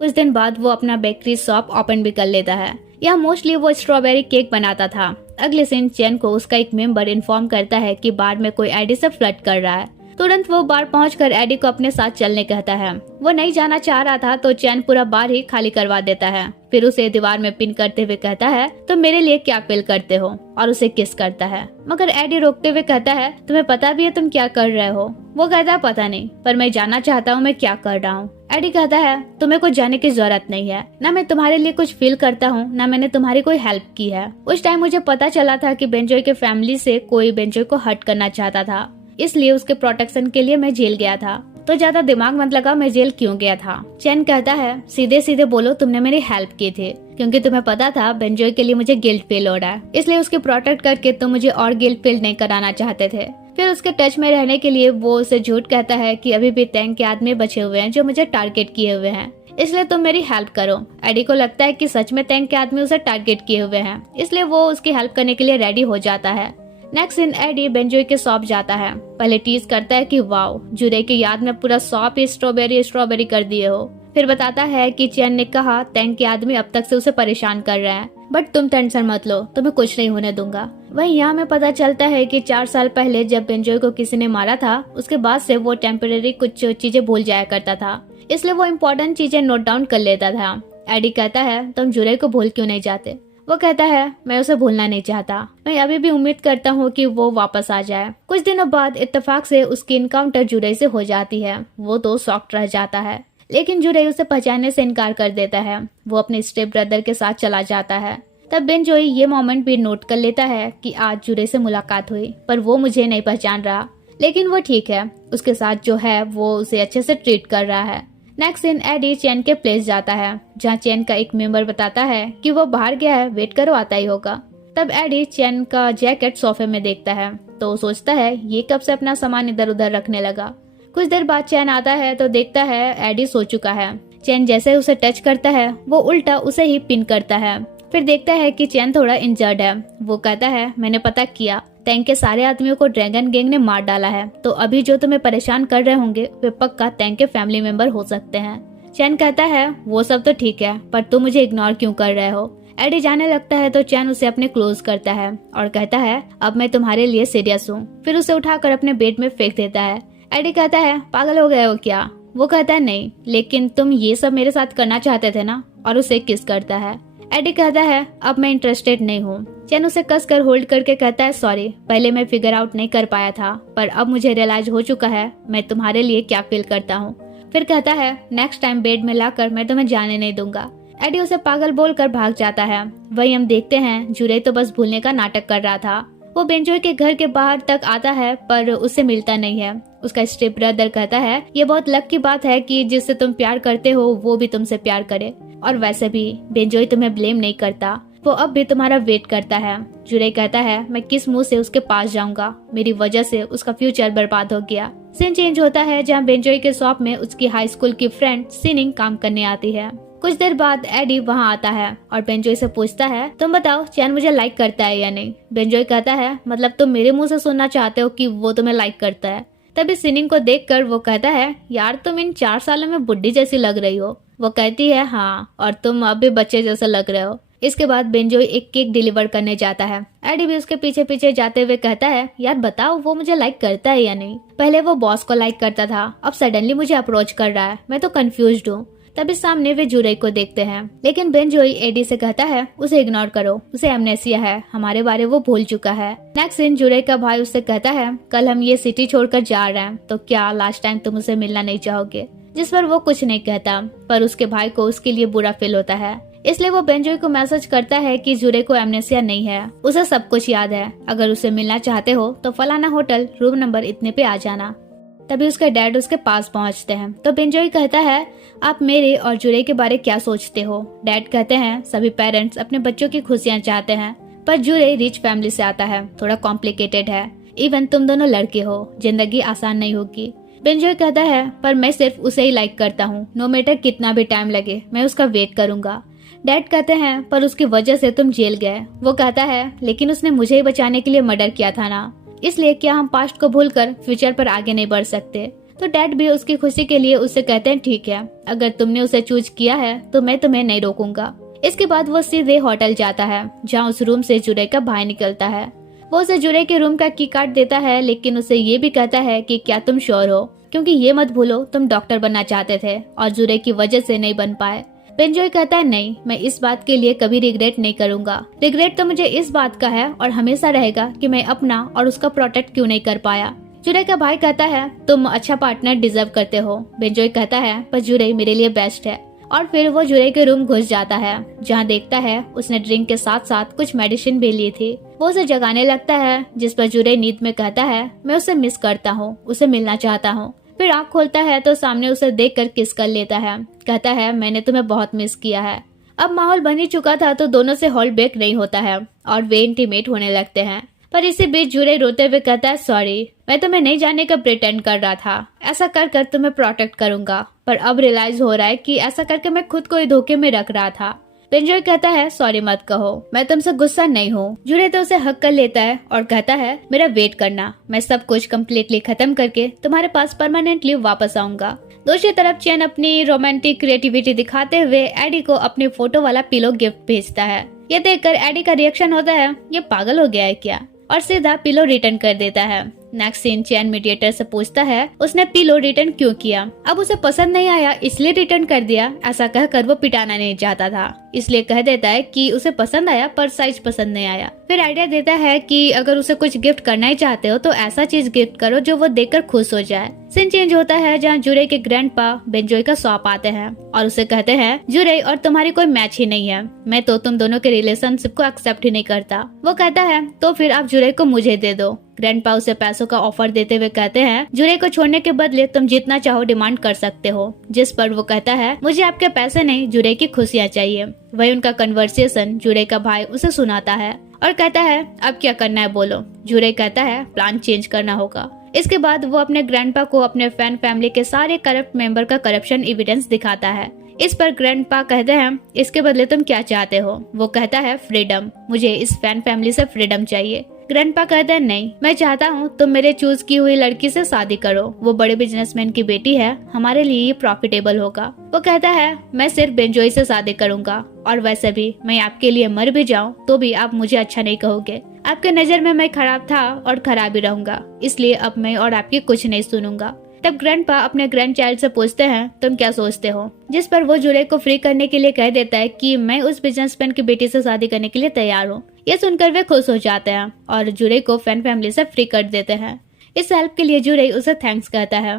कुछ दिन बाद वो अपना बेकरी शॉप ओपन भी कर लेता है। यहाँ मोस्टली वो स्ट्रॉबेरी केक बनाता था। अगले सीन चैन को उसका एक मेंबर इन्फॉर्म करता है कि बार में कोई एडी से फ्लर्ट कर रहा है। तुरंत वो बार पहुंचकर एडी को अपने साथ चलने कहता है। वो नहीं जाना चाह रहा था तो चैन पूरा बार ही खाली करवा देता है। फिर उसे दीवार में पिन करते हुए कहता है तुम मेरे लिए क्या फील करते हो, और उसे किस करता है। मगर एडी रोकते हुए कहता है तुम्हें पता भी है तुम क्या कर रहे हो। वो कहता है पता नहीं, पर मैं जानना चाहता हूँ मैं क्या कर रहा हूँ। एडी कहता है तुम्हें कुछ जाने की जरूरत नहीं है, ना मैं तुम्हारे लिए कुछ फील करता हूँ, ना मैंने तुम्हारी कोई हेल्प की है। उस टाइम मुझे पता चला था कि बेनजोई के फैमिली से कोई बेनजोई को हर्ट करना चाहता था, इसलिए उसके प्रोटेक्शन के लिए मैं जेल गया था। तो ज्यादा दिमाग मत लगा मैं जेल क्यों गया था। चैन कहता है सीधे सीधे बोलो तुमने मेरी हेल्प की थी, क्योंकि तुम्हें पता था बेनजोई के लिए मुझे गिल्ट फील हो रहा है, इसलिए उसके प्रोटेक्ट करके तुम मुझे और गिल्ट फील नहीं कराना चाहते थे। फिर उसके टच में रहने के लिए वो उसे झूठ कहता है कि अभी भी टैंक के आदमी बचे हुए हैं जो मुझे टारगेट किए हुए हैं, इसलिए तुम मेरी हेल्प करो। एडी को लगता है कि सच में टैंक के आदमी उसे टारगेट किए हुए हैं, इसलिए वो उसकी हेल्प करने के लिए रेडी हो जाता है। नेक्स्ट इन एडी बेनजोई के शॉप जाता है। पहले टीज करता है कि वाओ जुरे की याद में पूरा शॉप ही स्ट्रॉबेरी कर दिए हो। फिर बताता है कि चैन ने कहा टैंक के आदमी अब तक से उसे परेशान कर रहे हैं, बट तुम टेंशन मत लो, तुम्हें कुछ नहीं होने दूंगा। वहीं यहाँ में पता चलता है कि 4 साल पहले जब बेनजोई को किसी ने मारा था उसके बाद से वो टेम्परेरी कुछ चीजें भूल जाया करता था, इसलिए वो इम्पोर्टेंट चीजें नोट डाउन कर लेता था। एडी कहता है तुम जुरे को भूल क्यों नहीं जाते। वो कहता है मैं उसे भूलना नहीं चाहता, मैं अभी भी उम्मीद करता हूँ कि वो वापस आ जाए। कुछ दिनों बाद इत्तेफाक से उसकी इनकाउंटर जुरे से हो जाती है। वो तो शॉक्ड रह जाता है, लेकिन जुरे उसे पहचानने से इनकार कर देता है। वो अपने स्टेप ब्रदर के साथ चला जाता है। तब बेनजोई ये मोमेंट भी नोट कर लेता है कि आज जुरे से मुलाकात हुई पर वो मुझे नहीं पहचान रहा, लेकिन वो ठीक है, उसके साथ जो है वो उसे अच्छे से ट्रीट कर रहा है। नेक्स्ट इन एडी चैन के प्लेस जाता है, जहाँ चैन का एक मेंबर बताता है कि वो बाहर गया है, वेट करो आता ही होगा। तब एडी चैन का जैकेट सोफे में देखता है तो सोचता है ये कब से अपना सामान इधर उधर रखने लगा। कुछ देर बाद चैन आता है तो देखता है एडी सो चुका है। चैन जैसे उसे टच करता है वो उल्टा उसे ही पिन करता है फिर देखता है कि चैन थोड़ा इंजर्ड है। वो कहता है मैंने पता किया, टैंक के सारे आदमियों को ड्रैगन गैंग ने मार डाला है, तो अभी जो तुम्हें परेशान कर रहे होंगे वे पक्का टैंक के फैमिली मेंबर हो सकते हैं। चैन कहता है वो सब तो ठीक है, पर तुम मुझे इग्नोर क्यों कर रहे हो। एडी जाने लगता है तो चैन उसे अपने क्लोज करता है और कहता है अब मैं तुम्हारे लिए सीरियस हूँ। फिर उसे उठाकर अपने बेड में फेंक देता है। एडी कहता है पागल हो गए हो क्या। वो कहता है नहीं, लेकिन तुम ये सब मेरे साथ करना चाहते थे ना, और उसे किस करता है। एडी कहता है अब मैं इंटरेस्टेड नहीं हूँ। चैन उसे कसकर होल्ड करके कहता है सॉरी, पहले मैं फिगर आउट नहीं कर पाया था, पर अब मुझे रियलाइज हो चुका है मैं तुम्हारे लिए क्या फील करता हूँ। फिर कहता है नेक्स्ट टाइम बेड में लाकर मैं तुम्हें जाने नहीं दूंगा। एडी उसे पागल बोलकर भाग जाता है। वही हम देखते हैं जुरे तो बस भूलने का नाटक कर रहा था। वो बेंजोय के घर के बाहर तक आता है पर उससे मिलता नहीं है। उसका स्टेप ब्रदर कहता है ये बहुत लक की बात है कि जिससे तुम प्यार करते हो वो भी तुमसे प्यार करे, और वैसे भी बेंजोय तुम्हें ब्लेम नहीं करता, वो अब भी तुम्हारा वेट करता है। जुरे कहता है मैं किस मुंह से उसके पास जाऊंगा, मेरी वजह से उसका फ्यूचर बर्बाद हो गया। सीन चेंज होता है जहाँ बेंजोय के शॉप में उसकी हाई स्कूल की फ्रेंड सिनिंग काम करने आती है। कुछ देर बाद एडी वहाँ आता है और बेंजोय से पूछता है तुम बताओ चैन मुझे लाइक करता है या नहीं। बेंजोय कहता है मतलब तुम मेरे मुंह से सुनना चाहते हो कि वो तुम्हें लाइक करता है। तभी सिनिंग को देखकर वो कहता है यार तुम इन 4 सालों में बुड्ढी जैसी लग रही हो। वो कहती है हाँ, और तुम अब भी बच्चे जैसे लग रहे हो। इसके बाद बेंजोय एक केक डिलीवर करने जाता है। एडी भी उसके पीछे पीछे जाते हुए कहता है यार बताओ वो मुझे लाइक करता है या नहीं। पहले वो बॉस को लाइक करता था, अब सडनली मुझे अप्रोच कर रहा है, मैं तो कंफ्यूज्ड हूँ। तभी सामने वे जुरे को देखते हैं, लेकिन बेंजोय एडी से कहता है उसे इग्नोर करो, उसे एमनेसिया है, हमारे बारे वो भूल चुका है। नेक्स्ट दिन जुरे का भाई उससे कहता है कल हम ये सिटी छोड़कर जा रहे हैं, तो क्या लास्ट टाइम तुम उसे मिलना नहीं चाहोगे। जिस पर वो कुछ नहीं कहता, पर उसके भाई को उसके लिए बुरा फील होता है। इसलिए वो बेंजोय को मैसेज करता है कि जुरे को एमनेसिया नहीं है, उसे सब कुछ याद है, अगर उसे मिलना चाहते हो तो फलाना होटल रूम नंबर इतने पे आ जाना। तभी उसके डैड उसके पास पहुंचते हैं तो बेंजोय कहता है आप मेरे और जुरे के बारे क्या सोचते हो। डैड कहते हैं सभी पेरेंट्स अपने बच्चों की खुशियां चाहते हैं, पर जुरे रिच फैमिली से आता है, थोड़ा कॉम्प्लिकेटेड है, इवन तुम दोनों लड़के हो, जिंदगी आसान नहीं होगी। बेंजोय कहता है पर मैं सिर्फ उसे ही लाइक करता हूँ, नो मैटर कितना भी टाइम लगे मैं उसका वेट करूंगा। डैड कहते हैं पर उसकी वजह से तुम जेल गए। वो कहता है लेकिन उसने मुझे ही बचाने के लिए मर्डर किया था ना, इसलिए क्या हम पास्ट को भूलकर फ्यूचर पर आगे नहीं बढ़ सकते। तो डैड भी उसकी खुशी के लिए उससे कहते हैं ठीक है, अगर तुमने उसे चूज किया है तो मैं तुम्हें नहीं रोकूंगा। इसके बाद वो सीधे होटल जाता है जहाँ उस रूम से जुरे का भाई निकलता है। वो उसे जुरे के रूम का की कार्ड देता है, लेकिन उसे ये भी कहता है कि क्या तुम श्योर हो, क्योंकि ये मत भूलो तुम डॉक्टर बनना चाहते थे और जुरे की वजह से नहीं बन पाए। बेंजोय कहता है नहीं, मैं इस बात के लिए कभी रिग्रेट नहीं करूंगा। रिग्रेट तो मुझे इस बात का है और हमेशा रहेगा कि मैं अपना और उसका प्रोटेक्ट क्यों नहीं कर पाया। जुरे का भाई कहता है तुम अच्छा पार्टनर डिजर्व करते हो। बेंजोय कहता है पर जुरे मेरे लिए बेस्ट है, और फिर वो जुरे के रूम घुस जाता है जहाँ देखता है उसने ड्रिंक के साथ साथ कुछ मेडिसिन भी ली थी। वो उसे जगाने लगता है, जिस पर जुरे नींद में कहता है मैं उसे मिस करता हूँ, उसे मिलना चाहता हूँ। फिर आँख खोलता है तो सामने उसे देखकर किस कर लेता है, कहता है मैंने तुम्हें बहुत मिस किया है। अब माहौल बन ही चुका था तो दोनों से होल्ड बैक नहीं होता है और वे इंटीमेट होने लगते हैं। पर इसी बीच जुरे रोते हुए कहता है सॉरी, मैं तुम्हें नहीं जानने का प्रिटेंड कर रहा था, ऐसा कर कर तुम्हें प्रोटेक्ट करूंगा, पर अब रियलाइज हो रहा है कि ऐसा करके मैं खुद को ही धोखे में रख रहा था। बेंजोय कहता है सॉरी मत कहो, मैं तुमसे गुस्सा नहीं हूँ। जुरे तो उसे हक कर लेता है और कहता है मेरा वेट करना, मैं सब कुछ कम्प्लीटली खत्म करके तुम्हारे पास परमानेंटली वापस आऊंगा। दूसरी तरफ चैन अपनी रोमांटिक क्रिएटिविटी दिखाते हुए एडी को अपनी फोटो वाला पिलो गिफ्ट भेजता है। ये देखकर एडी का रिएक्शन होता है ये पागल हो गया है क्या, और सीधा पिलो रिटर्न कर देता है। नेक्स्ट सीन चैन मीडिएटर से पूछता है उसने पिलो रिटर्न क्यों किया। अब उसे पसंद नहीं आया इसलिए रिटर्न कर दिया, ऐसा कहकर वो पिटाना नहीं चाहता था, इसलिए कह देता है कि उसे पसंद आया पर साइज पसंद नहीं आया। फिर आइडिया देता है कि अगर उसे कुछ गिफ्ट करना ही चाहते हो तो ऐसा चीज गिफ्ट करो जो वो देखकर खुश हो जाए। सीन चेंज होता है जहाँ जुरे के ग्रैंडपा बेंजोय का शॉप आते हैं और उसे कहते हैं जुरे और तुम्हारी कोई मैच ही नहीं है, मैं तो तुम दोनों के रिलेशनशिप को एक्सेप्ट ही नहीं करता। वो कहता है तो फिर आप जुरे को मुझे दे दो। ग्रैंडपा उसे पैसों का ऑफर देते हुए कहते हैं जुरे को छोड़ने के बदले तुम जितना चाहो डिमांड कर सकते हो, जिस पर वो कहता है मुझे आपके पैसे नहीं, जुरे की खुशियाँ चाहिए। वही उनका कन्वर्सेशन जुरे का भाई उसे सुनाता है और कहता है अब क्या करना है बोलो। जुरे कहता है प्लान चेंज करना होगा। इसके बाद वो अपने ग्रैंडपा को अपने फैन फैमिली के सारे करप्ट मेंबर का करप्शन एविडेंस दिखाता है। इस पर ग्रैंडपा कहते हैं, इसके बदले तुम क्या चाहते हो? वो कहता है, फ्रीडम। मुझे इस फैन फैमिली से फ्रीडम चाहिए। ग्रैंडपा कहते हैं, नहीं, मैं चाहता हूँ तुम मेरे चूज की हुई लड़की से शादी करो। वो बड़े बिजनेसमैन की बेटी है, हमारे लिए ये प्रॉफिटेबल होगा। वो कहता है, मैं सिर्फ बेंजोई से शादी करूंगा, और वैसे भी मैं आपके लिए मर भी जाऊं तो भी आप मुझे अच्छा नहीं कहोगे। आपके नजर में मैं खराब था और खराब ही रहूंगा, इसलिए अब मैं और आपकी कुछ नहीं सुनूंगा। तब ग्रैंडपा अपने ग्रैंड चाइल्ड से पूछते हैं, तुम क्या सोचते हो? जिस पर वो जूरे को फ्री करने के लिए कह देता है कि मैं उस बिजनेसमैन की बेटी से शादी करने के लिए तैयार हूँ। ये सुनकर वे खुश हो जाते हैं और जूरे को फैन फैमिली से फ्री कर देते हैं। इस हेल्प के लिए जूरे उसे थैंक्स कहता है।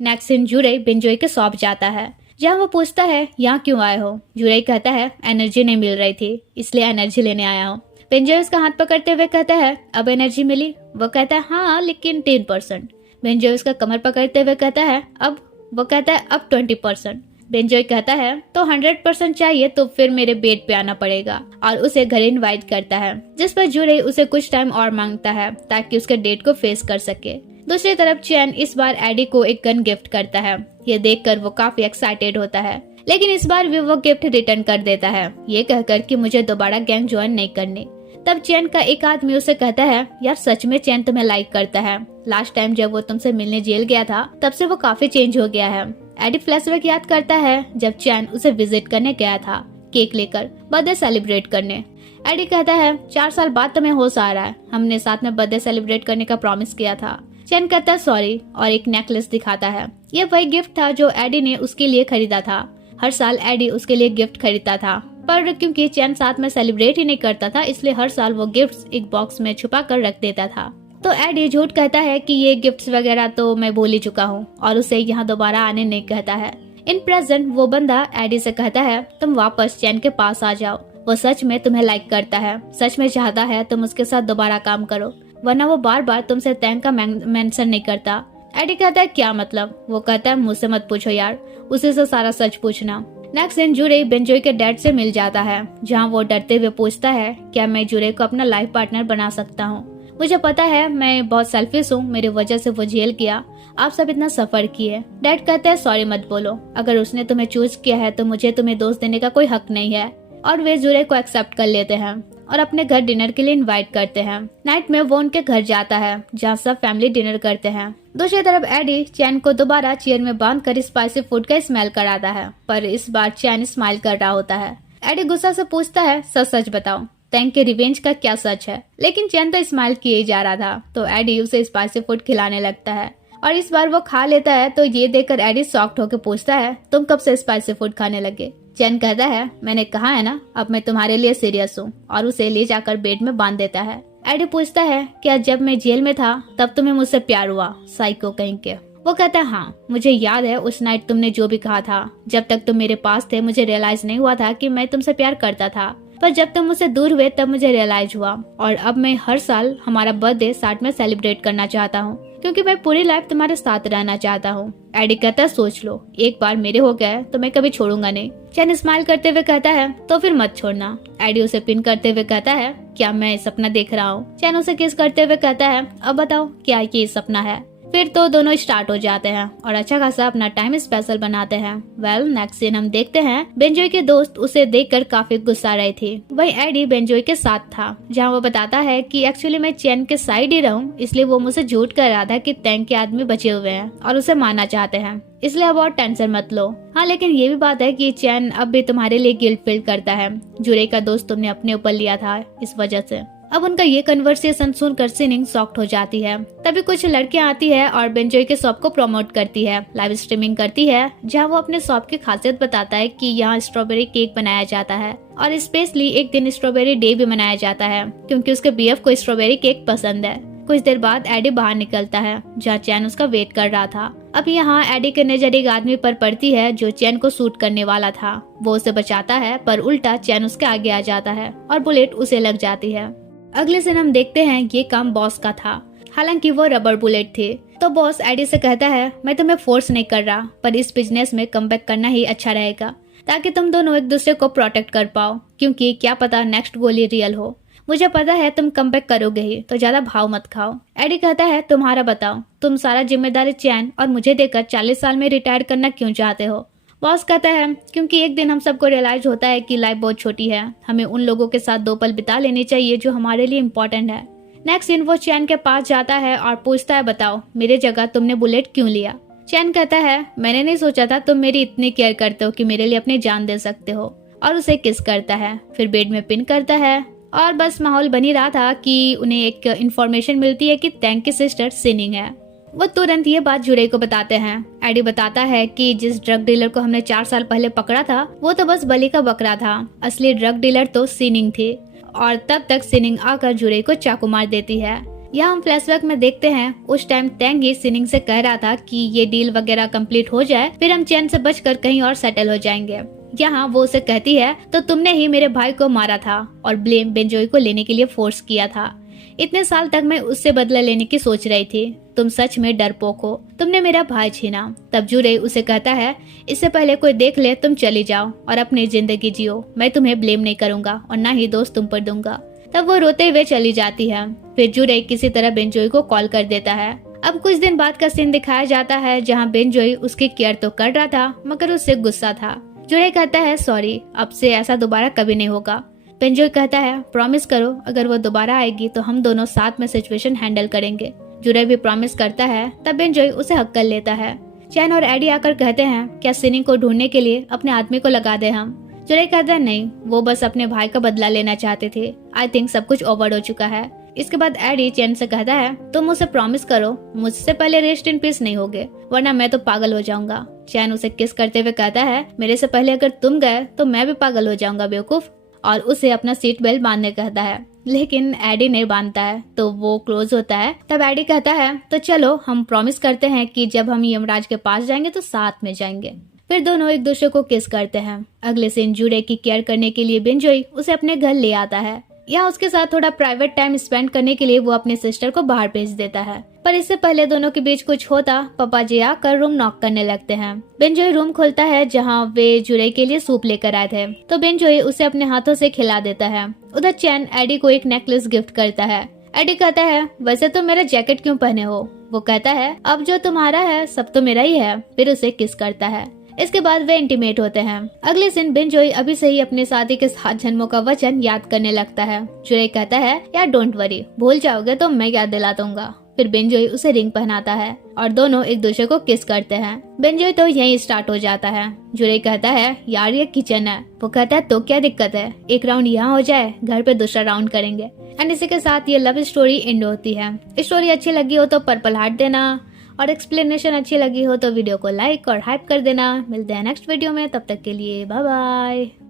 नेक्स्ट दिन जूरे बेंजोई के शॉप जाता है, जहाँ वो पूछता है, यहाँ क्यों आए हो? जूरे कहता है, एनर्जी नहीं मिल रही थी, इसलिए एनर्जी लेने आया हूँ। बेंजोई उसका हाथ पकड़ते हुए कहता है, अब एनर्जी मिली? वो कहता है, हाँ, लेकिन 10%। बेंजोई उसका कमर पकड़ते हुए कहता है, अब? वो कहता है, अब 20%। बेंजोई कहता है, तो 100% चाहिए तो फिर मेरे बेड पे आना पड़ेगा, और उसे घर इनवाइट करता है, जिस पर जूरे उसे कुछ टाइम और मांगता है ताकि उसके डेट को फेस कर सके। दूसरी तरफ चैन इस बार एडी को एक गन गिफ्ट करता है। ये देखकर वो काफी एक्साइटेड होता है, लेकिन इस बार भी वो गिफ्ट रिटर्न कर देता है, ये कहकर कि मुझे दोबारा गैंग ज्वाइन नहीं करनी। तब चैन का एक आदमी उसे कहता है, यार सच में चैन तुम्हें लाइक करता है। लास्ट टाइम जब वो तुमसे मिलने जेल गया था तब से वो काफी चेंज हो गया है। एडी फ्लैशबैक याद करता है जब चैन उसे विजिट करने गया था, केक लेकर बर्थडे सेलिब्रेट करने। एडी कहता है, 4 साल बाद तुम्हें होश आ रहा है, हमने साथ में बर्थडे सेलिब्रेट करने का प्रॉमिस किया था। चैन कहता है, सॉरी, और एक नेकलेस दिखाता है। ये वही गिफ्ट था जो एडी ने उसके लिए खरीदा था। हर साल एडी उसके लिए गिफ्ट खरीदता था, पर क्योंकि चैन साथ में सेलिब्रेट ही नहीं करता था, इसलिए हर साल वो गिफ्ट्स एक बॉक्स में छुपा कर रख देता था। तो एडी झूठ कहता है कि ये गिफ्ट्स वगैरह तो मैं भूल ही चुका हूँ, और उसे यहाँ दोबारा आने नहीं कहता है। इन प्रेजेंट वो बंदा एडी से कहता है, तुम वापस चैन के पास आ जाओ, वो सच में तुम्हें लाइक करता है, सच में चाहता है तुम उसके साथ दोबारा काम करो, वरना वो बार बार तुमसे थैंक का मेंशन नहीं करता। एडी कहता है, क्या मतलब? वो कहता है, मुझसे मत पूछो यार, उसी से सारा सच पूछना। नेक्स्ट दिन जूरे बेंजोई के डैड से मिल जाता है, जहाँ वो डरते हुए पूछता है, क्या मैं जूरे को अपना लाइफ पार्टनर बना सकता हूँ? मुझे पता है मैं बहुत सेल्फिश हूँ, मेरी वजह से वो जेल गया, आप सब इतना सफर किए। डैड कहते हैं, सॉरी मत बोलो, अगर उसने तुम्हें चूज किया है तो मुझे तुम्हें दोस्त देने का कोई हक नहीं है। और वे जूरे को एक्सेप्ट कर लेते हैं और अपने घर डिनर के लिए इनवाइट करते हैं। नाइट में वो उनके घर जाता है, जहाँ सब फैमिली डिनर करते हैं। दूसरी तरफ एडी चैन को दोबारा चेयर में बांध कर स्पाइसी फूड का स्मेल कराता है, पर इस बार चैन स्माइल कर रहा होता है। एडी गुस्सा से पूछता है, सच सच बताओ, टैंक के रिवेंज का क्या सच है? लेकिन चैन तो स्माइल किए ही जा रहा था, तो एडी उसे स्पाइसी फूड खिलाने लगता है, और इस बार वो खा लेता है। तो ये देखकर एडी शॉक्ड होकर पूछता है, तुम कब से स्पाइसी फूड खाने लगे? चैन कहता है, मैंने कहा है ना, अब मैं तुम्हारे लिए सीरियस हूँ, और उसे ले जाकर बेड में बांध देता है। एडी पूछता है, क्या जब मैं जेल में था तब तुम्हें मुझसे प्यार हुआ, साइको कहीं के? वो कहता है, हाँ मुझे याद है, उस नाइट तुमने जो भी कहा था। जब तक तुम मेरे पास थे मुझे रियलाइज नहीं हुआ था कि मैं तुमसे प्यार करता था, पर जब तुम मुझसे दूर हुए तब मुझे रियलाइज हुआ, और अब मैं हर साल हमारा बर्थडे साथ में सेलिब्रेट करना चाहता हूँ, क्योंकि मैं पूरी लाइफ तुम्हारे साथ रहना चाहता हूँ। एडी कहता है, सोच लो, एक बार मेरे हो गया तो मैं कभी छोड़ूंगा नहीं। चैन स्माइल करते हुए कहता है, तो फिर मत छोड़ना। एडी उसे पिन करते हुए कहता है, क्या मैं सपना देख रहा हूँ? चैन उसे किस करते हुए कहता है, अब बताओ क्या ये सपना है? फिर तो दोनों स्टार्ट हो जाते हैं और अच्छा खासा अपना टाइम स्पेशल बनाते हैं। वेल नेक्स्ट सीन हम देखते हैं, बेंजोई के दोस्त उसे देखकर काफी गुस्सा रहे थे। वही एडी बेंजोई के साथ था, जहां वो बताता है कि एक्चुअली मैं चैन के साइड ही रहूं, इसलिए वो मुझसे झूठ कर रहा था कि टैंक के आदमी बचे हुए हैं और उसे मारना चाहते हैं, इसलिए अब और टेंशन मत लो। हाँ, लेकिन ये भी बात है कि चैन अब भी तुम्हारे लिए गिल्ट फील करता है, जूरे का दोस्त तुमने अपने ऊपर लिया था इस वजह से। अब उनका ये कन्वर्सेशन सुनकर सिनिंग शॉक्ड हो जाती है। तभी कुछ लड़कियां आती है और बेंजोई के शॉप को प्रमोट करती है, लाइव स्ट्रीमिंग करती है, जहां वो अपने शॉप की खासियत बताता है कि यहाँ स्ट्रॉबेरी केक बनाया जाता है और स्पेशली एक दिन स्ट्रॉबेरी डे भी मनाया जाता है, क्योंकि उसके बीएफ को स्ट्रॉबेरी केक पसंद है। कुछ देर बाद एडी बाहर निकलता है, जहाँ चैन उसका वेट कर रहा था। अब यहाँ एडी की नजर एक आदमी पर पड़ती है जो चैन को शूट करने वाला था। वो उसे बचाता है, पर उल्टा चैन उसके आगे आ जाता है और बुलेट उसे लग जाती है। अगले दिन हम देखते हैं ये काम बॉस का था, हालांकि वो रबर बुलेट थे। तो बॉस एडी से कहता है, मैं तुम्हें फोर्स नहीं कर रहा, पर इस बिजनेस में कमबैक करना ही अच्छा रहेगा, ताकि तुम दोनों एक दूसरे को प्रोटेक्ट कर पाओ, क्योंकि क्या पता नेक्स्ट गोली रियल हो। मुझे पता है तुम कमबैक करोगे ही, तो ज्यादा भाव मत खाओ। एडी कहता है, तुम्हारा बताओ, तुम सारा जिम्मेदारी चैन और मुझे देकर 40 साल में रिटायर करना क्यों चाहते हो? बॉस कहता है क्योंकि एक दिन हम सबको रियलाइज होता है कि लाइफ बहुत छोटी है, हमें उन लोगों के साथ 2 पल बिता लेने चाहिए जो हमारे लिए इम्पोर्टेंट है। नेक्स्ट दिन वो चैन के पास जाता है और पूछता है, बताओ मेरे जगह तुमने बुलेट क्यों लिया। चैन कहता है, मैंने नहीं सोचा था तुम मेरी इतनी केयर करते हो कि मेरे लिए अपनी जान दे सकते हो, और उसे किस करता है, फिर बेड में पिन करता है। और बस माहौल बन ही रहा था कि उन्हें एक इन्फॉर्मेशन मिलती है कि टैंक की सिस्टर सिनिंग है। वो तुरंत ये बात जुरे को बताते हैं। एडी बताता है कि जिस ड्रग डीलर को हमने 4 साल पहले पकड़ा था वो तो बस बलि का बकरा था, असली ड्रग डीलर तो सिनिंग थी। और तब तक सिनिंग आकर जुरे को चाकू मार देती है। यहाँ हम फ्लैशबैक में देखते हैं उस टाइम टैंग ही सिनिंग से कह रहा था कि ये डील वगैरह कंप्लीट हो जाए फिर हम चैन से बचकर कहीं और सेटल हो जाएंगे। यहाँ वो उसे कहती है, तो तुमने ही मेरे भाई को मारा था और ब्लेम बेंजोई को लेने के लिए फोर्स किया था। इतने साल तक मैं उससे बदला लेने की सोच रही थी, तुम सच में डरपोक हो, तुमने मेरा भाई छीना। तब जुरे उसे कहता है, इससे पहले कोई देख ले तुम चली जाओ और अपनी जिंदगी जियो, मैं तुम्हें ब्लेम नहीं करूंगा और ना ही दोस्त तुम पर दूंगा। तब वो रोते हुए चली जाती है। फिर जुरे किसी तरह बेंजोई को कॉल कर देता है। अब कुछ दिन बाद का सीन दिखाया जाता है जहाँ बेंजोई उसकी केयर तो कर रहा था मगर उससे गुस्सा था। जुरे कहता है, सॉरी, अब से ऐसा दोबारा कभी नहीं होगा। बेंजोई कहता है, प्रॉमिस करो अगर वो दोबारा आएगी तो हम दोनों साथ में सिचुएशन हैंडल करेंगे। जुरे भी प्रॉमिस करता है। तब बेंजोई उसे हक कर लेता है। चैन और एडी आकर कहते हैं, क्या सिनिंग को ढूंढने के लिए अपने आदमी को लगा दे हम। जुरे कहता है, नहीं, वो बस अपने भाई का बदला लेना चाहते थे, आई थिंक सब कुछ ओवर हो चुका है। इसके बाद एडी चैन से कहता है, तुम मुझसे प्रॉमिस करो मुझसे पहले रेस्ट इन पीस नहीं होगे वरना मैं तो पागल हो जाऊंगा। चैन उसे किस करते हुए कहता है, मेरे से पहले अगर तुम गए तो मैं भी पागल हो जाऊंगा बेवकूफ, और उसे अपना सीट बेल्ट बांधने कहता है। लेकिन एडी नहीं बांधता है तो वो क्लोज होता है। तब एडी कहता है, तो चलो हम प्रॉमिस करते हैं कि जब हम यमराज के पास जाएंगे तो साथ में जाएंगे। फिर दोनों एक दूसरे को किस करते हैं। अगले सीन जुरे की केयर करने के लिए बेंजोई उसे अपने घर ले आता है। यहाँ उसके साथ थोड़ा प्राइवेट टाइम स्पेंड करने के लिए वो अपने सिस्टर को बाहर भेज देता है। पर इससे पहले दोनों के बीच कुछ होता, पापा जी आकर रूम नॉक करने लगते हैं। बेंजोई रूम खोलता है जहाँ वे जुरे के लिए सूप लेकर आए थे, तो बेंजोई उसे अपने हाथों से खिला देता है। उधर चैन एडी को एक नेकलेस गिफ्ट करता है। एडी कहता है, वैसे तो मेरा जैकेट क्यों पहने हो। वो कहता है, अब जो तुम्हारा है सब तो मेरा ही है। फिर उसे किस करता है। इसके बाद वे इंटीमेट होते हैं। अगले दिन बेंजोई अभी से ही अपने शादी के 7 जन्मों का वचन याद करने लगता है। जुरे कहता है, यार डोंट वरी, भूल जाओगे तो मैं याद दिला दूंगा। फिर बेंजोई उसे रिंग पहनाता है और दोनों एक दूसरे को किस करते हैं। बेंजोई तो यहीं स्टार्ट हो जाता है। जुरे कहता है, यार ये किचन है। वो कहता है, तो क्या दिक्कत है, एक राउंड यहाँ हो जाए, घर पे दूसरा राउंड करेंगे। एंड इसी के साथ ये लव स्टोरी एंड होती है। स्टोरी अच्छी लगी हो तो पर्पल हार्ट देना, और एक्सप्लेनेशन अच्छी लगी हो तो वीडियो को लाइक और हाइप कर देना। मिलते हैं नेक्स्ट वीडियो में, तब तक के लिए बाय बाय।